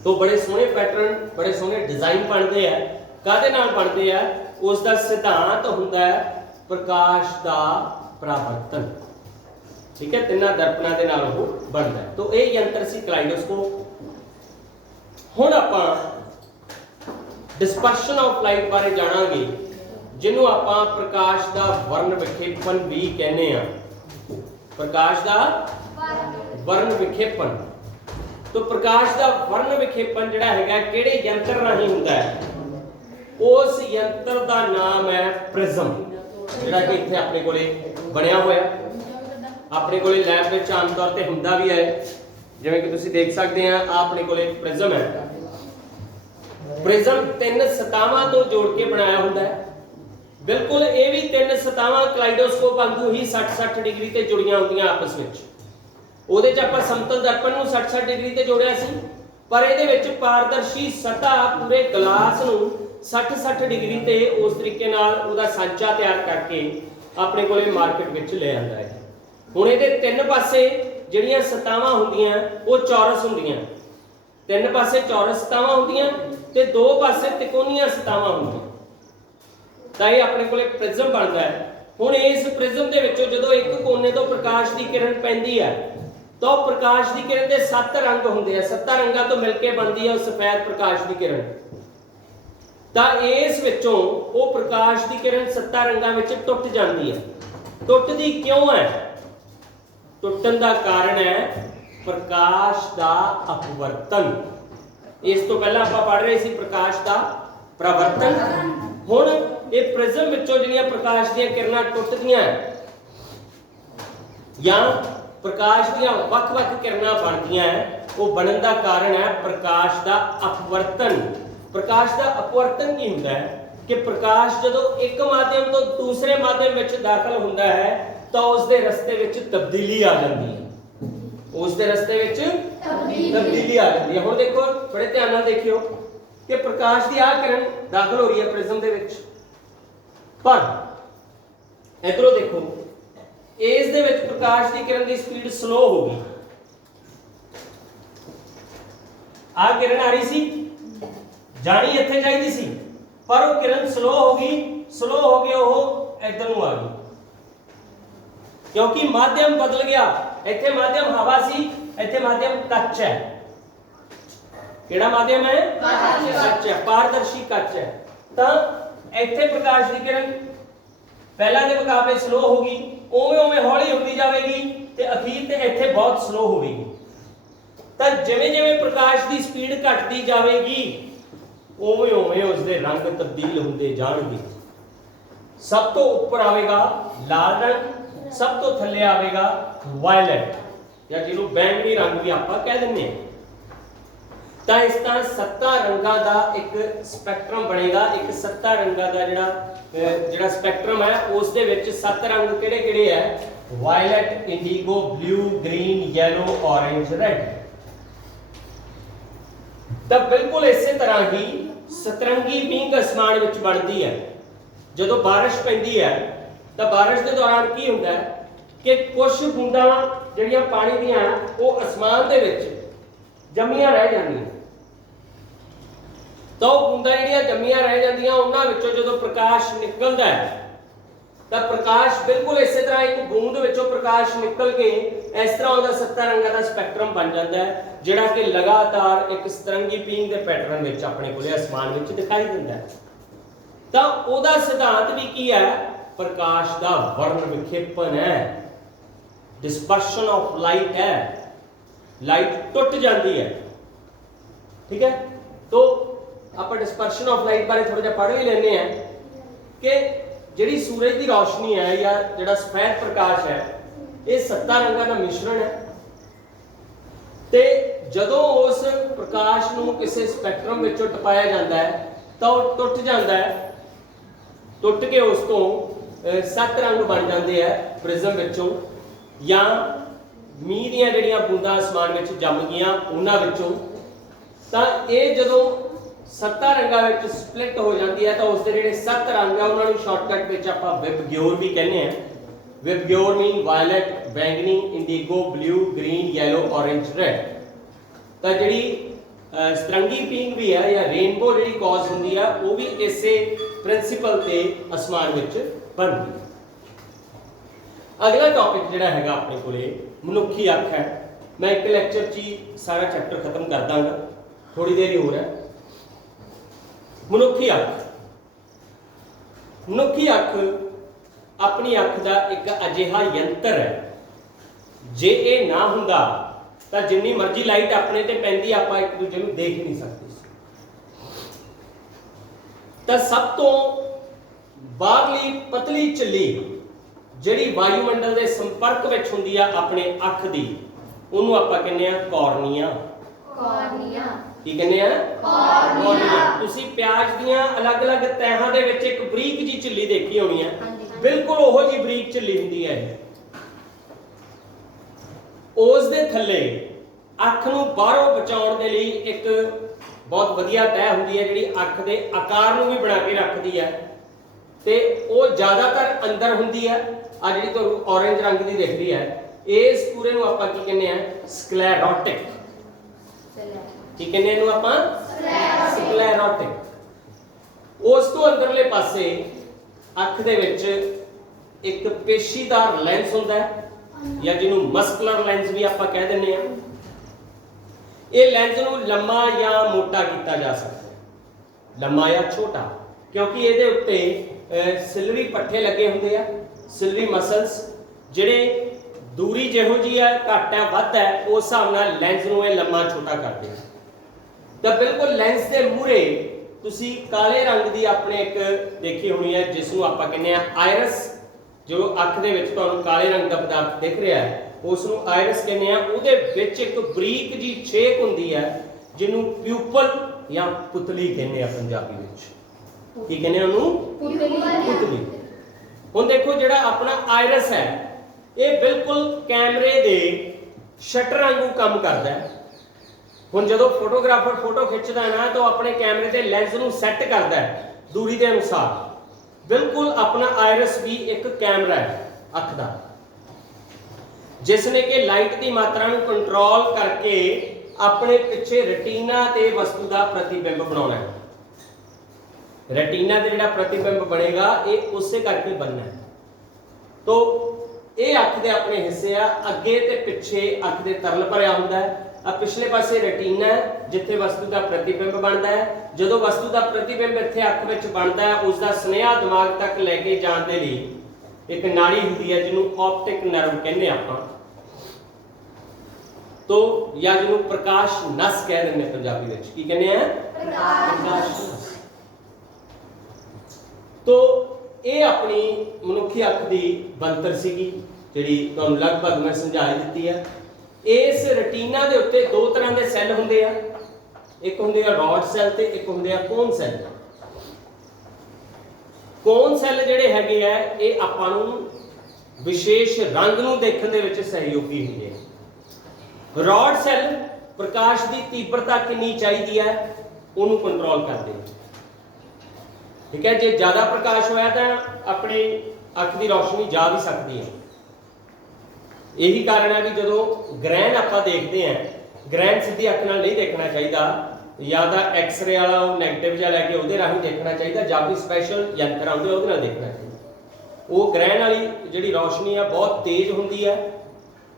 तो बड़े सोहने पैटर्न बड़े सोहने डिजाइन बनते हैं। कादे नाल बनते हैं? उस दा सिद्धांत हुंदा है प्रकाश दा परावर्तन। ठीक है, तिन्ना दर्पणां दे नाल वो बनदा है। तो ये यंत्र सी कलाइडोस्कोप। हुण आपां डिस्पर्शन ऑफ लाइट बारे जाणांगे जिन्हों आपां प्रकाश दा वर्ण विखेपन भी कहने आ। प्रकाश दा वर्ण विखेपन। तो प्रकाश का वर्ण विखेपन जिहड़ा हैगा किहड़े यंत्र राਹੀਂ ਹੁੰਦਾ है? उस यंत्र का नाम है प्रिज्म, जिहड़ा कि इत्थे अपने कोले बनया होया। अपने कोले लैब विच आम तौर ते हुंदा भी है, जिवें कि तुसीं देख सकते हैं अपने कोले प्रिज्म है। प्रिज्म तीन सतहावां तो जोड़ के बनाया हुंदा है। बिल्कुल ये भी तीन सतहावां कलाइडोस्कोप वांगू ही 60-60 डिग्री ते जुड़ियां हुंदियां आपस विच। ਉਹਦੇ ਚ ਆਪਾਂ ਸਮਤਲ ਦਰਪਣ ਨੂੰ 60-60 ਡਿਗਰੀ ਤੇ ਜੋੜਿਆ ਸੀ, ਪਰ ਇਹਦੇ ਵਿੱਚ ਪਾਰਦਰਸ਼ੀ ਸਤ੍ਹਾ ਪੂਰੇ ਗਲਾਸ ਨੂੰ 60-60 ਡਿਗਰੀ ਤੇ ਉਸ ਤਰੀਕੇ ਨਾਲ ਉਹਦਾ ਸਾਂਚਾ ਤਿਆਰ ਕਰਕੇ ਆਪਣੇ ਕੋਲੇ ਮਾਰਕੀਟ ਵਿੱਚ ਲੈ ਆਂਦਾ ਹੈ। ਹੁਣ ਇਹਦੇ ਤਿੰਨ ਪਾਸੇ ਜਿਹੜੀਆਂ ਸਤਹਾਵਾਂ ਹੁੰਦੀਆਂ ਉਹ ਚੌਰਸ ਹੁੰਦੀਆਂ। ਤਿੰਨ ਪਾਸੇ ਚੌਰਸ ਸਤਹਾਵਾਂ ਹੁੰਦੀਆਂ ਤੇ ਦੋ ਪਾਸੇ ਤਿਕੋਣੀਆਂ ਸਤਹਾਵਾਂ ਹੁੰਦੀਆਂ। ਤਾਂ ਇਹ ਆਪਣੇ ਕੋਲੇ ਪ੍ਰਿਜ਼ਮ ਬਣਦਾ ਹੈ। ਹੁਣ ਇਸ ਪ੍ਰਿਜ਼ਮ ਦੇ ਵਿੱਚੋਂ ਜਦੋਂ ਇੱਕ ਕੋਨੇ ਤੋਂ ਪ੍ਰਕਾਸ਼ ਦੀ ਕਿਰਨ ਪੈਂਦੀ ਹੈ तो प्रकाश की किरण के 7 रंग होंगे। 7 रंगों तो मिलकर बनती है सफेद प्रकाश की किरण। तो इस विचों वो प्रकाश की किरण 7 रंगों में टुट जाती है। टुटती क्यों है? टुटन का कारण है प्रकाश का अपवर्तन। इस तो पहला आप पढ़ रहे थे प्रकाश का परावर्तन। हुण ये प्रिज्म विचों जिहड़ियां प्रकाश दी किरणां टुटदियां या प्रकाश ਦੀਆਂ ਵੱਖ-ਵੱਖ किरणां ਬਣਦੀਆਂ ਹੈ, ਉਹ ਬਣਨ ਦਾ ਕਾਰਨ ਹੈ ਪ੍ਰਕਾਸ਼ ਦਾ ਅਪਵਰਤਨ। ਪ੍ਰਕਾਸ਼ ਦਾ ਅਪਵਰਤਨ ਕੀ ਹੁੰਦਾ ਹੈ ਕਿ ਪ੍ਰਕਾਸ਼ ਜਦੋਂ ਇੱਕ ਮਾਧਿਅਮ ਤੋਂ ਦੂਸਰੇ ਮਾਧਿਅਮ ਵਿੱਚ ਦਾਖਲ ਹੁੰਦਾ ਹੈ ਤਾਂ ਉਸ ਦੇ ਰਸਤੇ ਵਿੱਚ ਤਬਦੀਲੀ ਆ ਜਾਂਦੀ ਹੈ। ਉਸ ਦੇ ਰਸਤੇ ਵਿੱਚ ਤਬਦੀਲੀ ਆ ਜਾਂਦੀ ਹੈ। ਹੁਣ ਦੇਖੋ ਬੜੇ ਧਿਆਨ ਨਾਲ ਦੇਖਿਓ ਕਿ ਪ੍ਰਕਾਸ਼ ਦੀ ਆਹ ਕਿਰਨ ਦਾਖਲ ਹੋ ਰਹੀ ਹੈ ਪ੍ਰਿਜ਼ਮ ਦੇ ਵਿੱਚ, ਪਰ ਇਧਰੋਂ ਦੇਖੋ ਇਸ ਦੇ ਵਿੱਚ ਪ੍ਰਕਾਸ਼ ਦੀ ਕਿਰਨ ਦੀ ਸਪੀਡ ਸਲੋ ਹੋ ਗਈ। ਆ ਕਿਰਨ ਆ ਰਹੀ ਸੀ, ਜਾਣੀ ਇੱਥੇ ਚਾਹੀਦੀ ਸੀ, ਪਰ ਉਹ ਕਿਰਨ ਸਲੋ ਹੋ ਗਈ। ਸਲੋ ਹੋ ਕੇ ਉਹ ਇੱਧਰ ਨੂੰ ਆ ਗਈ ਕਿਉਂਕਿ ਮਾਧਿਅਮ ਬਦਲ ਗਿਆ। ਇੱਥੇ ਮਾਧਿਅਮ ਹਵਾ ਸੀ, ਇੱਥੇ ਮਾਧਿਅਮ ਕੱਚ ਹੈ। ਕਿਹੜਾ ਮਾਧਿਅਮ ਹੈ? ਕੱਚ ਹੈ, ਪਾਰਦਰਸ਼ੀ ਕੱਚ ਹੈ। ਤਾਂ ਇੱਥੇ ਪ੍ਰਕਾਸ਼ ਦੀ ਕਿਰਨ ਪਹਿਲਾਂ ਦੇ ਮੁਕਾਬਲੇ ਸਲੋ ਹੋ ਗਈ, ਉਵੇਂ ਉਵੇਂ ਹੌਲੀ ਹੁੰਦੀ ਜਾਵੇਗੀ ਤੇ ਅਖੀਰ ਤੇ ਇੱਥੇ ਬਹੁਤ ਸਲੋ ਹੋਵੇਗੀ। ਤਾਂ ਜਿਵੇਂ ਜਿਵੇਂ ਪ੍ਰਕਾਸ਼ ਦੀ ਸਪੀਡ ਘਟਦੀ ਜਾਵੇਗੀ ਉਵੇਂ ਉਵੇਂ ਉਸ ਦੇ ਰੰਗ ਤਬਦੀਲ ਹੁੰਦੇ ਜਾਣਗੇ। ਸਭ ਤੋਂ ਉੱਪਰ ਆਵੇਗਾ ਲਾਲ ਰੰਗ, ਸਭ ਤੋਂ ਥੱਲੇ ਆਵੇਗਾ ਵਾਇਲਟ ਜਾਂ ਜਿਹਨੂੰ ਬੈਂਗਣੀ ਰੰਗ ਵੀ ਆਪਾਂ ਕਹਿ ਦਿੰਦੇ ਹਾਂ। ਤਾਂ ਇਸ ਤਰ੍ਹਾਂ 7 ਰੰਗਾਂ ਦਾ ਇੱਕ ਸਪੈਕਟਰਮ ਬਣੇਗਾ। ਇੱਕ 7 ਰੰਗਾਂ ਦਾ ਜਿਹੜਾ ਸਪੈਕਟਰਮ ਹੈ ਉਸ ਦੇ ਵਿੱਚ 7 ਰੰਗ ਕਿਹੜੇ ਕਿਹੜੇ ਹੈ? Violet, indigo, blue, green, yellow, orange, red. ਤਾਂ ਬਿਲਕੁਲ ਇਸੇ ਤਰ੍ਹਾਂ ਹੀ ਸਤਰੰਗੀ ਪੀਂਘ ਅਸਮਾਨ ਵਿੱਚ ਬਣਦੀ ਹੈ। ਜਦੋਂ ਬਾਰਿਸ਼ ਪੈਂਦੀ ਹੈ ਤਾਂ ਬਾਰਿਸ਼ ਦੇ ਦੌਰਾਨ ਕੀ ਹੁੰਦਾ ਹੈ ਕਿ ਕੁਝ ਬੂੰਦਾਂ ਜਿਹੜੀਆਂ ਪਾਣੀ ਦੀਆਂ ਉਹ ਅਸਮਾਨ ਦੇ ਵਿੱਚ ਜੰਮੀਆਂ ਰਹਿ ਜਾਂਦੀਆਂ। ਤਾਂ ਉਹ ਬੂੰਦਾਂ ਜਿਹੜੀਆਂ ਜੰਮੀਆਂ ਰਹਿ ਜਾਂਦੀਆਂ ਉਹਨਾਂ ਵਿੱਚੋਂ ਜਦੋਂ ਪ੍ਰਕਾਸ਼ ਨਿਕਲਦਾ ਹੈ ਤਾਂ ਪ੍ਰਕਾਸ਼ ਬਿਲਕੁਲ ਇਸੇ ਤਰ੍ਹਾਂ ਇੱਕ ਬੂੰਦ ਵਿੱਚੋਂ ਪ੍ਰਕਾਸ਼ ਨਿਕਲ ਕੇ ਇਸ ਤਰ੍ਹਾਂ ਉਹਦਾ 7 ਰੰਗਾਂ ਦਾ ਸਪੈਕਟਰਮ ਬਣ ਜਾਂਦਾ ਹੈ, ਜਿਹੜਾ ਕਿ ਲਗਾਤਾਰ ਇੱਕ ਸਤਰੰਗੀ ਪੀਂਗ ਦੇ ਪੈਟਰਨ ਵਿੱਚ ਆਪਣੇ ਕੋਲੇ ਅਸਮਾਨ ਵਿੱਚ ਦਿਖਾਈ ਦਿੰਦਾ ਹੈ। ਤਾਂ ਉਹਦਾ ਸਿਧਾਂਤ ਵੀ ਕੀ ਹੈ? ਪ੍ਰਕਾਸ਼ ਦਾ ਵਰਣ ਵਿਖੇਪਨ ਹੈ, ਡਿਸਪਰਸ਼ਨ ਆਫ ਲਾਈਟ ਹੈ। ਲਾਈਟ ਟੁੱਟ ਜਾਂਦੀ ਹੈ, ਠੀਕ ਹੈ। तो ਆਪਾਂ ਡਿਸਪਰਸ਼ਨ ਆਫ ਲਾਈਟ ਬਾਰੇ ਥੋੜਾ ਜਿਹਾ ਪੜ੍ਹ ਵੀ ਲੈਂਦੇ ਆ ਕਿ ਜਿਹੜੀ ਸੂਰਜ ਦੀ ਰੋਸ਼ਨੀ ਹੈ ਜਾਂ ਜਿਹੜਾ ਸਫੈਦ ਪ੍ਰਕਾਸ਼ ਹੈ ਇਹ 7 ਰੰਗਾਂ ਦਾ ਮਿਸ਼ਰਣ ਹੈ, ਤੇ ਜਦੋਂ ਉਸ ਪ੍ਰਕਾਸ਼ ਨੂੰ ਕਿਸੇ ਸਪੈਕਟਰਮ ਵਿੱਚੋਂ ਟਪਾਇਆ ਜਾਂਦਾ ਹੈ ਤਾਂ ਉਹ ਟੁੱਟ ਜਾਂਦਾ ਹੈ, ਟੁੱਟ ਕੇ ਉਸ ਤੋਂ 7 ਰੰਗ ਬਣ ਜਾਂਦੇ ਆ ਪ੍ਰਿਜ਼ਮ ਵਿੱਚੋਂ, ਜਾਂ ਮੀਂਹ ਦੀਆਂ ਜਿਹੜੀਆਂ ਬੂੰਦਾਂ ਅਸਮਾਨ ਵਿੱਚ ਜੰਮ ਗਈਆਂ ਉਹਨਾਂ ਵਿੱਚੋਂ। ਤਾਂ ਇਹ ਜਦੋਂ 7 ਰੰਗਾਂ ਵਿੱਚ ਸਪਲਿਟ ਹੋ ਜਾਂਦੀ ਹੈ ਤਾਂ ਉਸ ਦੇ ਜਿਹੜੇ 7 ਰੰਗ ਆ ਉਹਨਾਂ ਨੂੰ ਸ਼ਾਰਟਕਟ ਵਿੱਚ ਆਪਾਂ ਵਿਬਗਿਓਰ ਵੀ ਕਹਿੰਦੇ ਆ। ਵਿਬਗਿਓਰ ਮੀਨ ਵਾਇਲਟ, ਬੈਂਗਨੀ, indigo, blue, green, yellow, orange, red. ਤਾਂ ਜਿਹੜੀ ਸਤਰੰਗੀ ਪੀਂਗ ਵੀ ਹੈ ਜਾਂ ਰੇਨਬੋ ਜਿਹੜੀ ਕਾਜ਼ ਹੁੰਦੀ ਆ ਉਹ ਵੀ ਇਸੇ ਪ੍ਰਿੰਸੀਪਲ ਤੇ ਅਸਮਾਨ ਵਿੱਚ ਬਣਦੀ ਹੈ। ਅਗਲਾ ਟੌਪਿਕ ਜਿਹੜਾ ਹੈਗਾ ਆਪਣੇ ਕੋਲੇ ਮਨੁੱਖੀ ਅੱਖ ਹੈ। ਮੈਂ ਇੱਕ ਲੈਕਚਰ 'ਚ ਹੀ ਸਾਰਾ ਚੈਪਟਰ ਖਤਮ ਕਰ ਦਾਂਗਾ, ਥੋੜੀ ਦੇਰ ਹੀ ਹੋਰ ਹੈ। ਮਨੁੱਖੀ ਅੱਖ, ਮਨੁੱਖੀ ਅੱਖ ਆਪਣੀ ਅੱਖ ਦਾ ਇੱਕ ਅਜਿਹਾ ਯੰਤਰ ਹੈ, ਜੇ ਇਹ ਨਾ ਹੁੰਦਾ ਤਾਂ ਜਿੰਨੀ ਮਰਜ਼ੀ ਲਾਈਟ ਆਪਣੇ ਤੇ ਪੈਂਦੀ ਆਪਾਂ ਇੱਕ ਦੂਜੇ ਨੂੰ ਦੇਖ ਨਹੀਂ ਸਕਦੇ ਸੀ। ਤਾਂ ਸਭ ਤੋਂ ਬਾਹਰਲੀ ਪਤਲੀ ਝਿੱਲੀ ਜਿਹੜੀ ਵਾਯੂਮੰਡਲ ਦੇ ਸੰਪਰਕ ਵਿੱਚ ਹੁੰਦੀ ਆ ਆਪਣੇ ਅੱਖ ਦੀ, ਉਹਨੂੰ ਆਪਾਂ ਕਹਿੰਦੇ ਆ ਕਾਰਨੀਆ। ਕਾਰਨੀਆ ਕੀ ਕਹਿੰਦੇ ਆ? ਕਾਰਨੀਆ। ਤੁਸੀਂ ਪਿਆਜ਼ ਦੀਆਂ ਅਲੱਗ-ਅਲੱਗ ਤਹਿਾਂ ਦੇ ਵਿੱਚ ਇੱਕ ਬਰੀਕ ਜੀ ਝਿੱਲੀ ਦੇਖੀ ਹੋਣੀ ਹੈ, ਬਿਲਕੁਲ ਉਹੋ ਜੀ ਬਰੀਕ ਝਿੱਲੀ ਹੁੰਦੀ ਹੈ ਇਹ। ਉਸ ਦੇ ਥੱਲੇ ਅੱਖ ਨੂੰ ਬਾਹਰੋਂ ਬਚਾਉਣ ਦੇ ਲਈ ਇੱਕ ਬਹੁਤ ਵਧੀਆ ਤਹਿ ਹੁੰਦੀ ਹੈ ਜਿਹੜੀ ਅੱਖ ਦੇ ਆਕਾਰ ਨੂੰ ਵੀ ਬਣਾ ਕੇ ਰੱਖਦੀ ਹੈ, ਤੇ ਉਹ ਜ਼ਿਆਦਾਤਰ ਅੰਦਰ ਹੁੰਦੀ ਹੈ। ਆ ਜਿਹੜੀ ਤੁਹਾਨੂੰ ਔਰੇਂਜ ਰੰਗ ਦੀ ਦਿਖ ਰਹੀ ਹੈ, ਇਸ ਪੂਰੇ ਨੂੰ ਆਪਾਂ ਕੀ ਕਹਿੰਦੇ ਆ? ਸਕਲੈਰੋਟਿਕ। ਕੀ ਕਹਿੰਦੇ ਇਹਨੂੰ ਆਪਾਂ? ਸਕਲੈਰੋਟਿਕ। ਉਸ ਤੋਂ ਅੰਦਰਲੇ ਪਾਸੇ ਅੱਖ ਦੇ ਵਿੱਚ ਇੱਕ ਪੇਸ਼ੀਦਾਰ ਲੈਂਸ ਹੁੰਦਾ ਹੈ, ਜਾਂ ਜਿਹਨੂੰ ਮਸਕੂਲਰ ਲੈਂਸ ਵੀ ਆਪਾਂ ਕਹਿ ਦਿੰਦੇ ਆ। ਇਹ ਲੈਂਸ ਨੂੰ ਲੰਮਾ ਜਾਂ ਮੋਟਾ ਕੀਤਾ ਜਾ ਸਕਦਾ ਹੈ, ਲੰਮਾ ਜਾਂ ਛੋਟਾ, ਕਿਉਂਕਿ ਇਹਦੇ ਉੱਤੇ ਸਿਲਵਰੀ ਪੱਠੇ ਲੱਗੇ ਹੁੰਦੇ ਆ, ਸਿਲਵਰੀ ਮਸਲਸ, ਜਿਹੜੇ ਦੂਰੀ ਜਿਹੋ ਜੀ ਹੈ ਘੱਟ ਹੈ ਵੱਧ ਹੈ ਉਸ ਹਿਸਾਬ ਨਾਲ ਲੈਂਸ ਨੂੰ ਇਹ ਲੰਮਾ ਛੋਟਾ ਕਰਦੇ ਆ। ਤਾਂ ਬਿਲਕੁਲ ਲੈਂਸ ਦੇ ਮੂਹਰੇ ਤੁਸੀਂ ਕਾਲੇ ਰੰਗ ਦੀ ਆਪਣੇ ਇੱਕ ਦੇਖੀ ਹੋਣੀ ਹੈ ਜਿਸ ਨੂੰ ਆਪਾਂ ਕਹਿੰਦੇ ਆ ਆਇਰਸ। ਜੋ ਅੱਖ ਦੇ ਵਿੱਚ ਤੁਹਾਨੂੰ ਕਾਲੇ ਰੰਗ ਦਾ ਪਦਾਰਥ ਦਿਖ ਰਿਹਾ ਹੈ ਉਸ ਨੂੰ ਆਇਰਸ ਕਹਿੰਦੇ ਆ। ਉਹਦੇ ਵਿੱਚ ਇੱਕ ਬਰੀਕ ਜੀ ਛੇਕ ਹੁੰਦੀ ਹੈ ਜਿਹਨੂੰ ਪਿਊਪਲ ਜਾਂ ਪੁਤਲੀ ਕਹਿੰਦੇ ਆ ਪੰਜਾਬੀ ਵਿੱਚ। ਕੀ ਕਹਿੰਦੇ ਉਹਨੂੰ? ਪੁਤਲੀ। ਹੁਣ ਦੇਖੋ ਜਿਹੜਾ ਆਪਣਾ ਆਇਰਸ ਹੈ ਇਹ ਬਿਲਕੁਲ ਕੈਮਰੇ ਦੇ ਸ਼ਟਰ ਵਾਂਗੂ ਕੰਮ ਕਰਦਾ ਹੈ। ਹੁਣ ਜਦੋਂ ਫੋਟੋਗ੍ਰਾਫਰ ਫੋਟੋ ਖਿੱਚਦਾ ਨਾ ਤਾਂ ਆਪਣੇ ਕੈਮਰੇ ਦੇ ਲੈਂਸ ਨੂੰ ਸੈੱਟ ਕਰਦਾ ਹੈ ਦੂਰੀ ਦੇ ਅਨੁਸਾਰ। ਬਿਲਕੁਲ ਆਪਣਾ ਆਇਰਸ ਵੀ ਇੱਕ ਕੈਮਰਾ ਹੈ ਅੱਖ ਦਾ, ਜਿਸ ਨੇ ਕਿ ਲਾਈਟ ਦੀ ਮਾਤਰਾ ਨੂੰ ਕੰਟਰੋਲ ਕਰਕੇ ਆਪਣੇ ਪਿੱਛੇ ਰੈਟੀਨਾ ਤੇ ਵਸਤੂ ਦਾ ਪ੍ਰਤੀਬਿੰਬ ਬਣਾਉਣਾ ਹੈ। ਰੈਟੀਨਾ ਤੇ ਜਿਹੜਾ ਪ੍ਰਤੀਬਿੰਬ ਬਣੇਗਾ ਇਹ ਉਸੇ ਕਰਕੇ ਬਣਨਾ ਹੈ। ਤੋ ਇਹ ਅੱਖ ਦੇ ਆਪਣੇ ਹਿੱਸੇ ਆ, ਅੱਗੇ ਤੇ ਪਿੱਛੇ ਅੱਖ ਦੇ ਤਰਲ ਭਰਿਆ ਹੁੰਦਾ ਹੈ। ਆ ਪਿਛਲੇ ਪਾਸੇ ਰੈਟੀਨਾ ਹੈ ਜਿੱਥੇ ਵਸਤੂ ਦਾ ਪ੍ਰਤੀਬਿੰਬ ਬਣਦਾ ਹੈ। ਜਦੋਂ ਵਸਤੂ ਦਾ ਪ੍ਰਤੀਬਿੰਬ ਇੱਥੇ ਅੱਖ ਵਿੱਚ ਬਣਦਾ ਹੈ ਉਸ ਦਾ ਸੁਨੇਹਾ ਦਿਮਾਗ ਤੱਕ ਲੈ ਕੇ ਜਾਣ ਦੇ ਲਈ ਇੱਕ ਨਾੜੀ ਹੁੰਦੀ ਹੈ ਜਿਹਨੂੰ ਆਪਟਿਕ ਨਰਵ ਕਹਿੰਦੇ ਆਪਾਂ, ਤੋ ਜਾਂ ਜਿਹਨੂੰ ਪ੍ਰਕਾਸ਼ ਨਸ ਕਹਿ ਦਿੰਦੇ ਪੰਜਾਬੀ ਵਿੱਚ। ਕੀ ਕਹਿੰਦੇ ਆ? ਪ੍ਰਕਾਸ਼ ਨਸ। ਤੋ ਇਹ ਆਪਣੀ ਮਨੁੱਖੀ ਅੱਖ ਦੀ ਬਣਤਰ ਸੀਗੀ ਜਿਹੜੀ ਤੁਹਾਨੂੰ ਲਗਭਗ ਮੈਂ ਸਮਝਾ ਦਿੱਤੀ ਹੈ। ਇਸ ਰੈਟੀਨਾ ਦੇ ਉੱਤੇ ਦੋ ਤਰ੍ਹਾਂ ਦੇ ਸੈੱਲ ਹੁੰਦੇ ਆ, ਇੱਕ ਹੁੰਦੇ ਆ ਰੌਡ ਸੈੱਲ ਤੇ ਇੱਕ ਹੁੰਦੇ ਆ ਕੋਨ ਸੈੱਲ। ਕੋਨ ਸੈੱਲ ਜਿਹੜੇ ਹੈਗੇ ਆ ਇਹ ਆਪਾਂ ਨੂੰ ਵਿਸ਼ੇਸ਼ ਰੰਗ ਨੂੰ ਦੇਖਣ ਦੇ ਵਿੱਚ ਸਹਿਯੋਗੀ ਹੁੰਦੇ ਆ। ਰੌਡ ਸੈੱਲ ਪ੍ਰਕਾਸ਼ ਦੀ ਤੀਬਰਤਾ ਕਿੰਨੀ ਚਾਹੀਦੀ ਹੈ ਉਹਨੂੰ ਕੰਟਰੋਲ ਕਰਦੇ ਆ। ਠੀਕ ਹੈ, ਜੇ ਜ਼ਿਆਦਾ ਪ੍ਰਕਾਸ਼ ਹੋਇਆ ਤਾਂ ਆਪਣੀ ਅੱਖ ਦੀ ਰੋਸ਼ਨੀ ਜਾ ਵੀ ਸਕਦੀ ਹੈ। ਇਹੀ ਕਾਰਨ ਹੈ ਵੀ ਜਦੋਂ ਗ੍ਰਹਿਣ ਆਪਾਂ ਦੇਖਦੇ ਹਾਂ, ਗ੍ਰਹਿਣ ਸਿੱਧੀ ਅੱਖ ਨਾਲ ਨਹੀਂ ਦੇਖਣਾ ਚਾਹੀਦਾ, ਜਾਂ ਤਾਂ ਐਕਸ-ਰੇ ਵਾਲਾ ਉਹ ਨੈਗੇਟਿਵ ਜਿਹਾ ਲੈ ਕੇ ਉਹਦੇ ਰਾਹੀਂ ਦੇਖਣਾ ਚਾਹੀਦਾ, ਜਾਂ ਕੋਈ ਸਪੈਸ਼ਲ ਯੰਤਰ ਆਉਂਦੇ ਉਹਦੇ ਨਾਲ ਦੇਖਣਾ ਚਾਹੀਦਾ। ਉਹ ਗ੍ਰਹਿਣ ਵਾਲੀ ਜਿਹੜੀ ਰੌਸ਼ਨੀ ਆ ਬਹੁਤ ਤੇਜ਼ ਹੁੰਦੀ ਹੈ,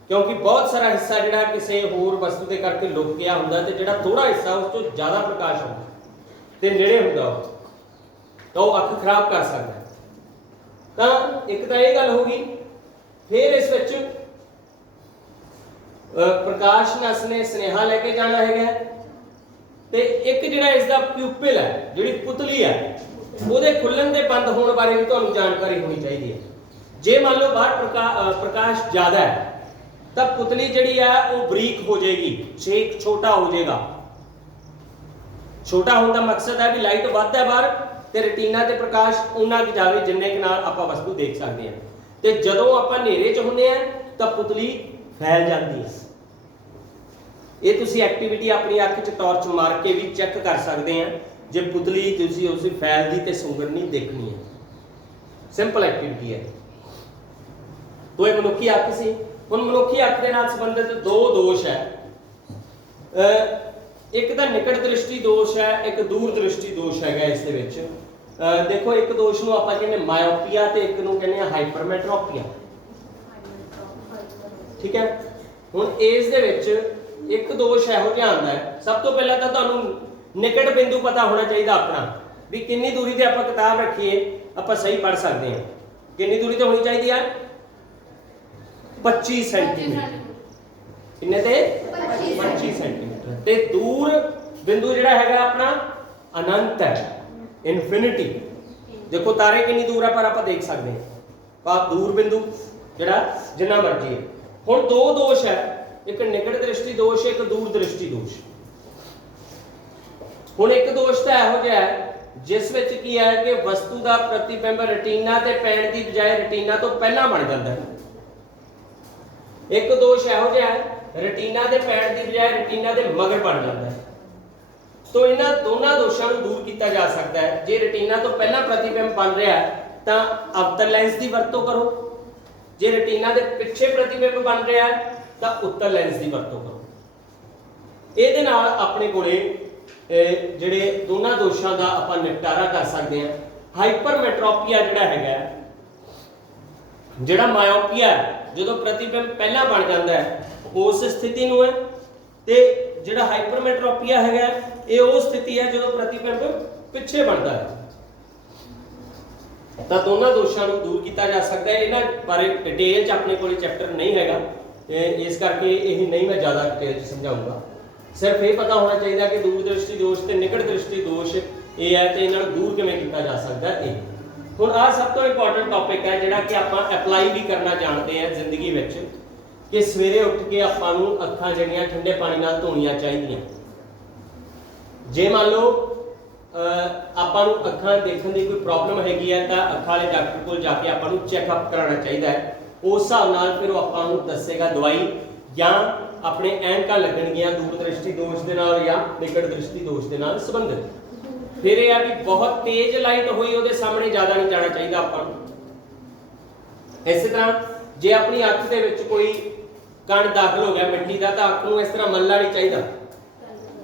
ਕਿਉਂਕਿ ਬਹੁਤ ਸਾਰਾ ਹਿੱਸਾ ਜਿਹੜਾ ਕਿਸੇ ਹੋਰ ਵਸਤੂ ਦੇ ਕਰਕੇ ਲੁਕ ਗਿਆ ਹੁੰਦਾ, ਤੇ ਜਿਹੜਾ ਥੋੜਾ ਹਿੱਸਾ ਉਸ ਤੋਂ ਜ਼ਿਆਦਾ ਪ੍ਰਕਾਸ਼ ਆਉਂਦਾ ਤੇ ਨੇੜੇ ਹੁੰਦਾ ਉਹ, ਤਾਂ ਉਹ ਅੱਖ ਖਰਾਬ ਕਰ ਸਕਦਾ। ਤਾਂ ਇੱਕ ਤਾਂ ਇਹ ਗੱਲ ਹੋ ਗਈ। ਫਿਰ ਇਸ ਵਿੱਚ ਪ੍ਰਕਾਸ਼ ਨਸ ਨੇ ਸੁਨੇਹਾ ਲੈ ਕੇ ਜਾਣਾ ਹੈਗਾ, ਤੇ ਇੱਕ ਜਿਹੜਾ ਇਸ ਦਾ ਪਿਊਪਿਲ ਹੈ, ਜਿਹੜੀ ਪੁਤਲੀ ਹੈ, ਉਹਦੇ ਖੁੱਲਣ ਤੇ ਬੰਦ ਹੋਣ ਬਾਰੇ ਵੀ ਤੁਹਾਨੂੰ ਜਾਣਕਾਰੀ ਹੋਣੀ ਚਾਹੀਦੀ ਹੈ। ਜੇ ਮੰਨ ਲਓ ਬਾਹਰ ਪ੍ਰਕਾਸ਼ ਜ਼ਿਆਦਾ ਹੈ ਤਾਂ ਪੁਤਲੀ ਜਿਹੜੀ ਹੈ ਉਹ ਬਰੀਕ ਹੋ ਜਾਏਗੀ, ਛੇਕ ਛੋਟਾ ਹੋ ਜਾਏਗਾ। ਛੋਟਾ ਹੋਣ ਦਾ ਮਕਸਦ ਹੈ ਵੀ ਲਾਈਟ ਵੱਧ ਹੈ ਬਾਹਰ ਤੇ ਰੈਟੀਨਾ ਤੇ ਪ੍ਰਕਾਸ਼ ਉਨਾ ਕੁ ਜਾਵੇ ਜਿੰਨੇ ਕੁ ਨਾਲ ਆਪਾਂ ਵਸਤੂ ਦੇਖ ਸਕਦੇ ਹਾਂ। ਤੇ ਜਦੋਂ ਆਪਾਂ ਹਨੇਰੇ 'ਚ ਹੁੰਦੇ ਆ ਤਾਂ ਪੁਤਲੀ ਫੈਲ ਜਾਂਦੀ ਹੈ। ਇਹ ਤੁਸੀਂ ਐਕਟੀਵਿਟੀ ਆਪਣੀ ਅੱਖ 'ਚ ਟਾਰਚ ਮਾਰ ਕੇ ਵੀ ਚੈੱਕ ਕਰ ਸਕਦੇ ਆ, ਜੇ ਪੁਤਲੀ ਤੁਸੀਂ ਉਸ ਫੈਲਦੀ ਤੇ ਸੁੰਗੜਨੀ ਦੇਖਣੀ ਹੈ। ਸਿੰਪਲ ਐਕਟੀਵਿਟੀ ਹੈ। ਤੋ ਇਹ ਮਨੁੱਖੀ ਅੱਖ ਸੀ। ਹੁਣ ਮਨੁੱਖੀ ਅੱਖ ਦੇ ਨਾਲ ਸੰਬੰਧਿਤ ਦੋ ਦੋਸ਼ ਹੈ, ਇੱਕ ਤਾਂ ਨਿਕਟ ਦ੍ਰਿਸ਼ਟੀ ਦੋਸ਼ ਹੈ, ਇੱਕ ਦੂਰ ਦ੍ਰਿਸ਼ਟੀ ਦੋਸ਼ ਹੈਗਾ ਇਸ ਦੇ ਵਿੱਚ। ਦੇਖੋ, ਇੱਕ ਦੋਸ਼ ਨੂੰ ਆਪਾਂ ਕਹਿੰਦੇ ਮਾਇਓਪੀਆ ਤੇ ਇੱਕ ਨੂੰ ਕਹਿੰਦੇ ਆ ਹਾਈਪਰਮੈਟ੍ਰੋਪੀਆ। ਠੀਕ ਹੈ। ਹੁਣ ਇਸ ਦੇ ਵਿੱਚ ਇੱਕ ਦੋਸ਼ ਇਹੋ ਜਿਹਾ ਆਉਂਦਾ ਹੈ, ਸਭ ਤੋਂ ਪਹਿਲਾਂ ਤਾਂ ਤੁਹਾਨੂੰ ਨਿਕਟ ਬਿੰਦੂ ਪਤਾ ਹੋਣਾ ਚਾਹੀਦਾ ਆਪਣਾ, ਵੀ ਕਿੰਨੀ ਦੂਰੀ ਤੇ ਆਪਾਂ ਕਿਤਾਬ ਰੱਖੀਏ ਆਪਾਂ ਸਹੀ ਪੜ੍ਹ ਸਕਦੇ ਹਾਂ। ਕਿੰਨੀ ਦੂਰੀ ਤੇ ਹੋਣੀ ਚਾਹੀਦੀ ਹੈ? 25 ਸੈਂਟੀਮੀਟਰ। ਕਿੰਨੇ ਤੇ? 25 ਸੈਂਟੀਮੀਟਰ। ਤੇ ਦੂਰ ਬਿੰਦੂ ਜਿਹੜਾ ਹੈਗਾ ਆਪਣਾ ਅਨੰਤ ਹੈ, ਇਨਫਿਨਿਟੀ। ਦੇਖੋ ਤਾਰੇ ਕਿੰਨੀ ਦੂਰ ਹੈ ਪਰ ਆਪਾਂ ਦੇਖ ਸਕਦੇ ਹਾਂ, ਪਰ ਦੂਰ ਬਿੰਦੂ ਜਿਹੜਾ ਜਿੰਨਾ ਮਰਜ਼ੀ ਹੈ। ਹੁਣ ਦੋ ਦੋਸ਼ ਹੈ, ਇੱਕ ਨਿਕਟ ਦ੍ਰਿਸ਼ਟੀ ਦੋਸ਼, ਇੱਕ ਦੂਰ ਦ੍ਰਿਸ਼ਟੀ ਦੋਸ਼। ਹੁਣ ਇੱਕ ਦੋਸ਼ ਤਾਂ ਇਹੋ ਜਿਹਾ ਹੈ ਜਿਸ ਵਿੱਚ ਕੀ ਹੈ ਕਿ ਵਸਤੂ ਦਾ ਪ੍ਰਤੀਬਿੰਬ ਰੈਟੀਨਾ ਤੇ ਪੈਣ ਦੀ ਬਜਾਏ ਰੈਟੀਨਾ ਤੋਂ ਪਹਿਲਾਂ ਬਣ ਜਾਂਦਾ ਹੈ। ਇੱਕ ਦੋਸ਼ ਇਹੋ ਜਿਹਾ ਹੈ ਰੈਟੀਨਾ ਦੇ ਪੈਣ ਦੀ ਬਜਾਏ ਰੈਟੀਨਾ ਦੇ ਮਗਰ ਬਣ ਜਾਂਦਾ ਹੈ। ਤੋਂ ਇਹਨਾਂ ਦੋਨਾਂ ਦੋਸ਼ਾਂ ਨੂੰ ਦੂਰ ਕੀਤਾ ਜਾ ਸਕਦਾ ਹੈ। ਜੇ ਰੈਟੀਨਾ ਤੋਂ ਪਹਿਲਾਂ ਪ੍ਰਤੀਬਿੰਬ ਬਣ ਰਿਹਾ ਹੈ ਤਾਂ ਅਵਤਲ ਲੈਂਸ ਦੀ ਵਰਤੋਂ ਕਰੋ, ਜੇ ਰੈਟੀਨਾ ਦੇ ਪਿੱਛੇ ਪ੍ਰਤੀਬਿੰਬ ਬਣ ਰਿਹਾ ਹੈ ਤਾਂ ਉੱਤਲ ਲੈਂਸ ਦੀ ਵਰਤੋਂ ਕਰੋ। ਇਹਦੇ ਨਾਲ ਆਪਣੇ ਕੋਲੇ ਜਿਹੜੇ ਦੋਨਾਂ ਦੋਸ਼ਾਂ ਦਾ ਆਪਾਂ ਨਿਪਟਾਰਾ ਕਰ ਸਕਦੇ ਹਾਂ। ਹਾਈਪਰਮੈਟ੍ਰੋਪੀਆ ਜਿਹੜਾ ਹੈਗਾ, ਜਿਹੜਾ ਮਾਇਓਪੀਆ ਜਦੋਂ ਪ੍ਰਤੀਬਿੰਬ ਪਹਿਲਾਂ ਬਣ ਜਾਂਦਾ ਹੈ ਉਸ ਸਥਿਤੀ ਨੂੰ ਹੈ, ਤੇ ਜਿਹੜਾ ਹਾਈਪਰਮੈਟ੍ਰੋਪੀਆ ਹੈਗਾ ਇਹ ਉਹ ਸਥਿਤੀ ਹੈ ਜਦੋਂ ਪ੍ਰਤੀਬਿੰਬ ਪਿੱਛੇ ਬਣਦਾ ਹੈ। ਤਾਂ ਦੋਨਾਂ ਦੋਸ਼ਾਂ ਨੂੰ ਦੂਰ ਕੀਤਾ ਜਾ ਸਕਦਾ ਹੈ। ਇਹਨਾਂ ਬਾਰੇ ਡਿਟੇਲ 'ਚ ਆਪਣੇ ਕੋਲ ਚੈਪਟਰ ਨਹੀਂ ਹੈਗਾ, ਇਸ ਕਰਕੇ ਇਹ ਨਹੀਂ ਮੈਂ ਜ਼ਿਆਦਾ ਡਿਟੇਲ 'ਚ ਸਮਝਾਊਂਗਾ। ਸਿਰਫ ਇਹ ਪਤਾ ਹੋਣਾ ਚਾਹੀਦਾ ਕਿ ਦੂਰ ਦ੍ਰਿਸ਼ਟੀ ਦੋਸ਼ ਤੇ ਨਿਕਟ ਦ੍ਰਿਸ਼ਟੀ ਦੋਸ਼ ਇਹ ਹੈ ਤੇ ਇਹਨਾਂ ਨੂੰ ਦੂਰ ਕਿਵੇਂ ਕੀਤਾ ਜਾ ਸਕਦਾ ਹੈ। ਹੁਣ ਆਹ ਸਭ ਤੋਂ ਇੰਪੋਰਟੈਂਟ ਟੌਪਿਕ ਹੈ ਜਿਹੜਾ ਕਿ ਆਪਾਂ ਅਪਲਾਈ ਵੀ ਕਰਨਾ ਜਾਣਦੇ ਹਾਂ ਜ਼ਿੰਦਗੀ ਵਿੱਚ, ਕਿ ਸਵੇਰੇ ਉੱਠ ਕੇ ਆਪਾਂ ਨੂੰ ਅੱਖਾਂ ਜਿਹੜੀਆਂ ਠੰਡੇ ਪਾਣੀ ਨਾਲ ਧੋਣੀਆਂ ਚਾਹੀਦੀਆਂ। ਜੇ ਮੰਨ ਲਓ ਆਪਾਂ ਨੂੰ ਅੱਖਾਂ ਦੇਖਣ ਦੀ ਕੋਈ ਪ੍ਰੋਬਲਮ ਹੈਗੀ ਹੈ ਤਾਂ ਅੱਖਾਂ ਵਾਲੇ ਡਾਕਟਰ ਕੋਲ ਜਾ ਕੇ ਆਪਾਂ ਨੂੰ ਚੈੱਕਅਪ ਕਰਾਉਣਾ ਚਾਹੀਦਾ ਹੈ। ਉਸ ਹਿਸਾਬ ਨਾਲ ਫਿਰ ਉਹ ਆਪਾਂ ਨੂੰ ਦੱਸੇਗਾ ਦਵਾਈ, ਜਾਂ ਆਪਣੇ ਐਨਕਾਂ ਲੱਗਣਗੀਆਂ ਦੂਰ ਦ੍ਰਿਸ਼ਟੀ ਦੋਸ਼ ਦੇ ਨਾਲ ਜਾਂ ਨਿਕਟ ਦ੍ਰਿਸ਼ਟੀ ਦੋਸ਼ ਦੇ ਨਾਲ ਸੰਬੰਧਿਤ। ਫਿਰ ਇਹ ਆ ਕਿ ਬਹੁਤ ਤੇਜ਼ ਲਾਈਟ ਹੋਈ ਉਹਦੇ ਸਾਹਮਣੇ ਜ਼ਿਆਦਾ ਨਹੀਂ ਜਾਣਾ ਚਾਹੀਦਾ ਆਪਾਂ ਨੂੰ। ਇਸੇ ਤਰ੍ਹਾਂ ਜੇ ਆਪਣੀ ਅੱਖ ਦੇ ਵਿੱਚ ਕੋਈ ਕਣ ਦਾਖਲ ਹੋ ਗਿਆ ਮਿੱਟੀ ਦਾ ਤਾਂ ਅੱਖ ਨੂੰ ਇਸ ਤਰ੍ਹਾਂ ਮਲਣਾ ਨਹੀਂ ਚਾਹੀਦਾ।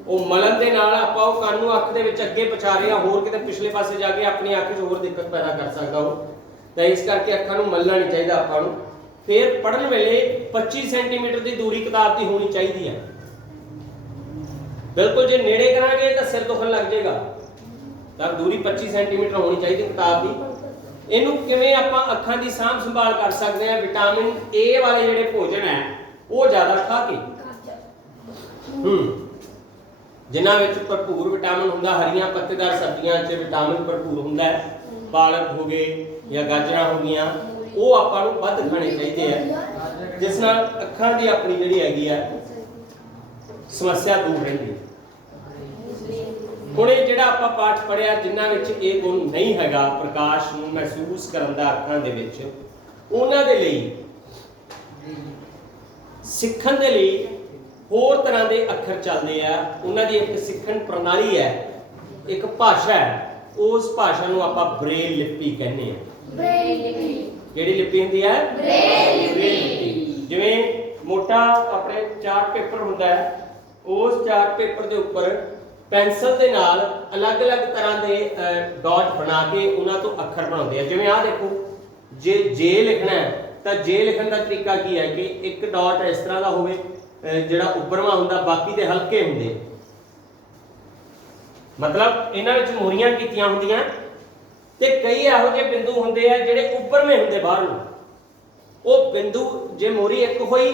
ਉਹ ਮਲਣ ਦੇ ਨਾਲ ਆਪਾਂ ਉਹ ਕਣ ਨੂੰ ਅੱਖ ਦੇ ਵਿੱਚ ਅੱਗੇ ਪਹੁੰਚਾ ਰਹੇ ਹਾਂ, ਹੋਰ ਕਿਤੇ ਪਿਛਲੇ ਪਾਸੇ ਜਾ ਕੇ ਆਪਣੀ ਅੱਖ 'ਚ ਹੋਰ ਦਿੱਕਤ ਪੈਦਾ ਕਰ ਸਕਦਾ ਉਹ। ਤਾਂ ਇਸ ਕਰਕੇ ਅੱਖਾਂ ਨੂੰ ਮਲਣਾ ਨਹੀਂ ਚਾਹੀਦਾ ਆਪਾਂ ਨੂੰ। ਫਿਰ ਪੜ੍ਹਨ ਵੇਲੇ 25 ਸੈਂਟੀਮੀਟਰ ਦੀ ਦੂਰੀ ਕਿਤਾਬ ਦੀ ਹੋਣੀ ਚਾਹੀਦੀ ਹੈ। ਬਿਲਕੁਲ ਜੇ ਨੇੜੇ ਕਰਾਂਗੇ ਤਾਂ ਸਿਰ ਦੁਖਣ ਲੱਗ ਜਾਏਗਾ, ਤਾਂ ਦੂਰੀ 25 ਸੈਂਟੀਮੀਟਰ ਹੋਣੀ ਚਾਹੀਦੀ ਕਿਤਾਬ ਦੀ। ਇਹਨੂੰ ਕਿਵੇਂ ਆਪਾਂ ਅੱਖਾਂ ਦੀ ਸਾਂਭ ਸੰਭਾਲ ਕਰ ਸਕਦੇ ਹਾਂ? ਵਿਟਾਮਿਨ ਏ ਵਾਲੇ ਜਿਹੜੇ ਭੋਜਨ ਹੈ ਉਹ ਜ਼ਿਆਦਾ ਖਾ ਕੇ, ਜਿਨ੍ਹਾਂ ਵਿੱਚ ਭਰਪੂਰ ਵਿਟਾਮਿਨ ਹੁੰਦਾ, ਹਰੀਆਂ ਪੱਤੇਦਾਰ ਸਬਜ਼ੀਆਂ 'ਚ ਵਿਟਾਮਿਨ ਭਰਪੂਰ ਹੁੰਦਾ ਹੈ, ਪਾਲਕ ਹੋ ਗਏ ਜਾਂ ਗਾਜਰਾਂ ਹੋ ਗਈਆਂ, ਉਹ ਆਪਾਂ ਨੂੰ ਵੱਧ ਖਾਣੇ ਚਾਹੀਦੇ ਆ, ਜਿਸ ਨਾਲ ਅੱਖਾਂ ਦੀ ਆਪਣੀ ਜਿਹੜੀ ਹੈਗੀ ਆ ਸਮੱਸਿਆ ਦੂਰ ਰਹਿੰਦੀ ਹੈ। ਹੁਣ ਇਹ ਜਿਹੜਾ ਆਪਾਂ ਪਾਠ ਪੜ੍ਹਿਆ ਜਿਨ੍ਹਾਂ ਵਿੱਚ ਇਹ ਗੁਣ ਨਹੀਂ ਹੈਗਾ ਪ੍ਰਕਾਸ਼ ਨੂੰ ਮਹਿਸੂਸ ਕਰਨ ਦਾ ਅੱਖਾਂ ਦੇ ਵਿੱਚ, ਉਹਨਾਂ ਦੇ ਲਈ ਸਿੱਖਣ ਦੇ ਲਈ ਹੋਰ ਤਰ੍ਹਾਂ ਦੇ ਅੱਖਰ ਚੱਲਦੇ ਆ। ਉਹਨਾਂ ਦੀ ਇੱਕ ਸਿੱਖਣ ਪ੍ਰਣਾਲੀ ਹੈ, ਇੱਕ ਭਾਸ਼ਾ ਹੈ, ਉਸ ਭਾਸ਼ਾ ਨੂੰ ਆਪਾਂ ਬ੍ਰੇਲ ਲਿਪੀ ਕਹਿੰਦੇ ਆ। ਬ੍ਰੇਲ ਲਿਪੀ ਕਿਹੜੀ ਲਿਪੀ ਹੁੰਦੀ ਹੈ? ਬ੍ਰੇਲ ਲਿਪੀ। ਜਿਵੇਂ ਮੋਟਾ ਆਪਣੇ ਚਾਰਟ ਪੇਪਰ ਹੁੰਦਾ ਹੈ, ਉਸ ਚਾਰਟ ਪੇਪਰ ਦੇ ਉੱਪਰ ਪੈਨਸਲ ਦੇ ਨਾਲ ਅਲੱਗ-ਅਲੱਗ ਤਰ੍ਹਾਂ ਦੇ ਡਾਟ ਬਣਾ ਕੇ ਉਹਨਾਂ ਤੋਂ ਅੱਖਰ ਬਣਾਉਂਦੇ ਆ। ਜਿਵੇਂ ਆਹ ਦੇਖੋ, ਜੇ ਜੇ ਲਿਖਣਾ ਹੈ ਤਾਂ ਜੇ ਲਿਖਣ ਦਾ ਤਰੀਕਾ ਕੀ ਹੈ ਕਿ ਇੱਕ ਡਾਟ ਇਸ ਤਰ੍ਹਾਂ ਦਾ ਹੋਵੇ ਜਿਹੜਾ ਉੱਪਰਵਾਂ ਹੁੰਦਾ, ਬਾਕੀ ਦੇ ਹਲਕੇ ਹੁੰਦੇ, ਮਤਲਬ ਇਹਨਾਂ ਵਿੱਚ ਮੋਰੀਆਂ ਕੀਤੀਆਂ ਹੁੰਦੀਆਂ, ਤੇ ਕਈ ਇਹੋ ਜਿਹੇ ਬਿੰਦੂ ਹੁੰਦੇ ਆ ਜਿਹੜੇ ਉੱਪਰਵੇਂ ਹੁੰਦੇ ਬਾਹਰ ਨੂੰ। ਉਹ ਬਿੰਦੂ ਜੇ ਮੋਰੀ ਇੱਕ ਹੋਈ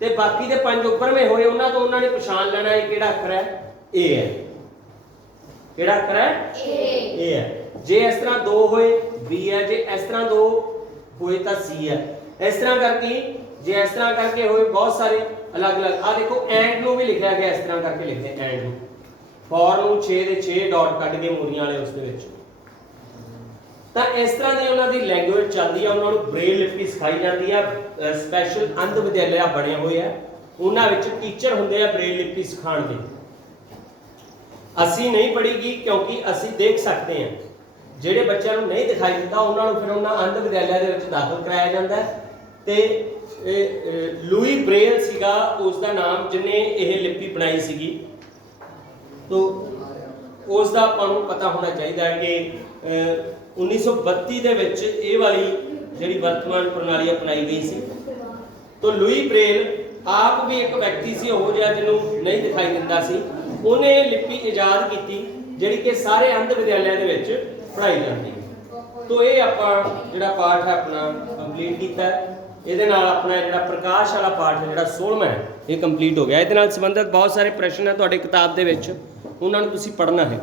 ਤੇ ਬਾਕੀ ਦੇ 5 ਉੱਪਰਵੇਂ ਹੋਏ, ਉਹਨਾਂ ਤੋਂ ਉਹਨਾਂ ਨੇ ਪਛਾਣ ਲੈਣਾ ਇਹ ਕਿਹੜਾ ਅੱਖਰ ਹੈ, ਇਹ ਹੈ। ਕਿਹੜਾ ਅੱਖਰ ਹੈ, ਇਹ ਹੈ। ਜੇ ਇਸ ਤਰ੍ਹਾਂ 2 ਹੋਏ B ਹੈ, ਜੇ ਇਸ ਤਰ੍ਹਾਂ 2 ਹੋਏ ਤਾਂ C ਹੈ। ਇਸ ਤਰ੍ਹਾਂ ਕਰਕੇ, ਜੇ ਇਸ ਤਰ੍ਹਾਂ ਕਰਕੇ ਹੋਏ ਬਹੁਤ ਸਾਰੇ ਅਲੱਗ-ਅਲੱਗ। ਆ ਦੇਖੋ ਐਂਡ ਨੂੰ ਵੀ ਲਿਖਿਆ ਗਿਆ ਇਸ ਤਰ੍ਹਾਂ ਕਰਕੇ ਲਿਖਿਆ ਐਂਡ ਨੂੰ। ਫੋਰ ਨੂੰ 6 ਦੇ 6 ਡਾਟ ਕੱਢ ਕੇ ਮੋਰੀਆਂ ਵਾਲੇ ਉਸ ਦੇ ਵਿੱਚ। ਤਾਂ ਇਸ ਤਰ੍ਹਾਂ ਦੀ ਉਹਨਾਂ ਦੀ ਲੈਂਗੁਏਜ ਚੱਲਦੀ ਆ। ਉਹਨਾਂ ਨੂੰ ਬ੍ਰੇਲ ਲਿਪੀ ਸਿਖਾਈ ਜਾਂਦੀ ਆ। ਸਪੈਸ਼ਲ ਅੰਧ ਵਿਦਿਆਲਿਆ ਬਣੇ ਹੋਏ ਆ, ਉਹਨਾਂ ਵਿੱਚ ਟੀਚਰ ਹੁੰਦੇ ਆ ਬ੍ਰੇਲ ਲਿਪੀ ਸਿਖਾਉਣ ਦੇ। ਅਸੀਂ ਨਹੀਂ ਪੜ੍ਹੀਗੀ ਕਿਉਂਕਿ ਅਸੀਂ ਦੇਖ ਸਕਦੇ ਹਾਂ। ਜਿਹੜੇ ਬੱਚਿਆਂ ਨੂੰ ਨਹੀਂ ਦਿਖਾਈ ਦਿੰਦਾ ਉਹਨਾਂ ਨੂੰ ਫਿਰ ਉਹਨਾਂ ਅੰਧ ਵਿਦਿਆਲਿਆ ਦੇ ਵਿੱਚ ਦਾਖਲ ਕਰਾਇਆ ਜਾਂਦਾ ਹੈ। ਤੇ ਲੂਈ ਬ੍ਰੇਲ ਸੀਗਾ ਉਸ ਦਾ ਨਾਮ, ਜਿਹਨੇ ਇਹ ਲਿਪੀ ਬਣਾਈ ਸੀਗੀ। ਤੋ ਉਸ ਦਾ ਆਪਾਂ ਨੂੰ ਪਤਾ ਹੋਣਾ ਚਾਹੀਦਾ ਹੈ ਕਿ 1932 ਦੇ ਵਿੱਚ ਇਹ ਵਾਲੀ ਜਿਹੜੀ ਵਰਤਮਾਨ ਪ੍ਰਣਾਲੀ ਅਪਣਾਈ ਗਈ ਸੀ। ਤੋ ਲੂਈ ਬ੍ਰੇਲ ਆਪ ਵੀ ਇੱਕ ਵਿਅਕਤੀ ਸੀ ਉਹ ਜਿਹਾ ਜਿਹਨੂੰ ਨਹੀਂ ਦਿਖਾਈ ਦਿੰਦਾ ਸੀ। ਉਹਨੇ ਲਿਪੀ ਇਜਾਦ ਕੀਤੀ ਜਿਹੜੀ ਕਿ ਸਾਰੇ ਅੰਧ ਵਿਦਿਆਲਿਆਂ ਦੇ ਵਿੱਚ ਪੜ੍ਹਾਈ ਜਾਂਦੀ ਹੈ। ਤੋ ਇਹ ਆਪਾਂ ਜਿਹੜਾ ਪਾਠ ਹੈ ਆਪਣਾ ਕੰਪਲੀਟ ਕੀਤਾ। ਇਹਦੇ ਨਾਲ ਆਪਣਾ ਜਿਹੜਾ ਪ੍ਰਕਾਸ਼ ਵਾਲਾ ਪਾਠ ਹੈ ਜਿਹੜਾ 16ਵਾਂ ਹੈ ਇਹ ਕੰਪਲੀਟ ਹੋ ਗਿਆ। ਇਹਦੇ ਨਾਲ ਸੰਬੰਧਿਤ ਬਹੁਤ ਸਾਰੇ ਪ੍ਰਸ਼ਨ ਹੈ ਤੁਹਾਡੇ ਕਿਤਾਬ ਦੇ ਵਿੱਚ, ਉਹਨਾਂ ਨੂੰ ਤੁਸੀਂ ਪੜ੍ਹਨਾ ਹੈ।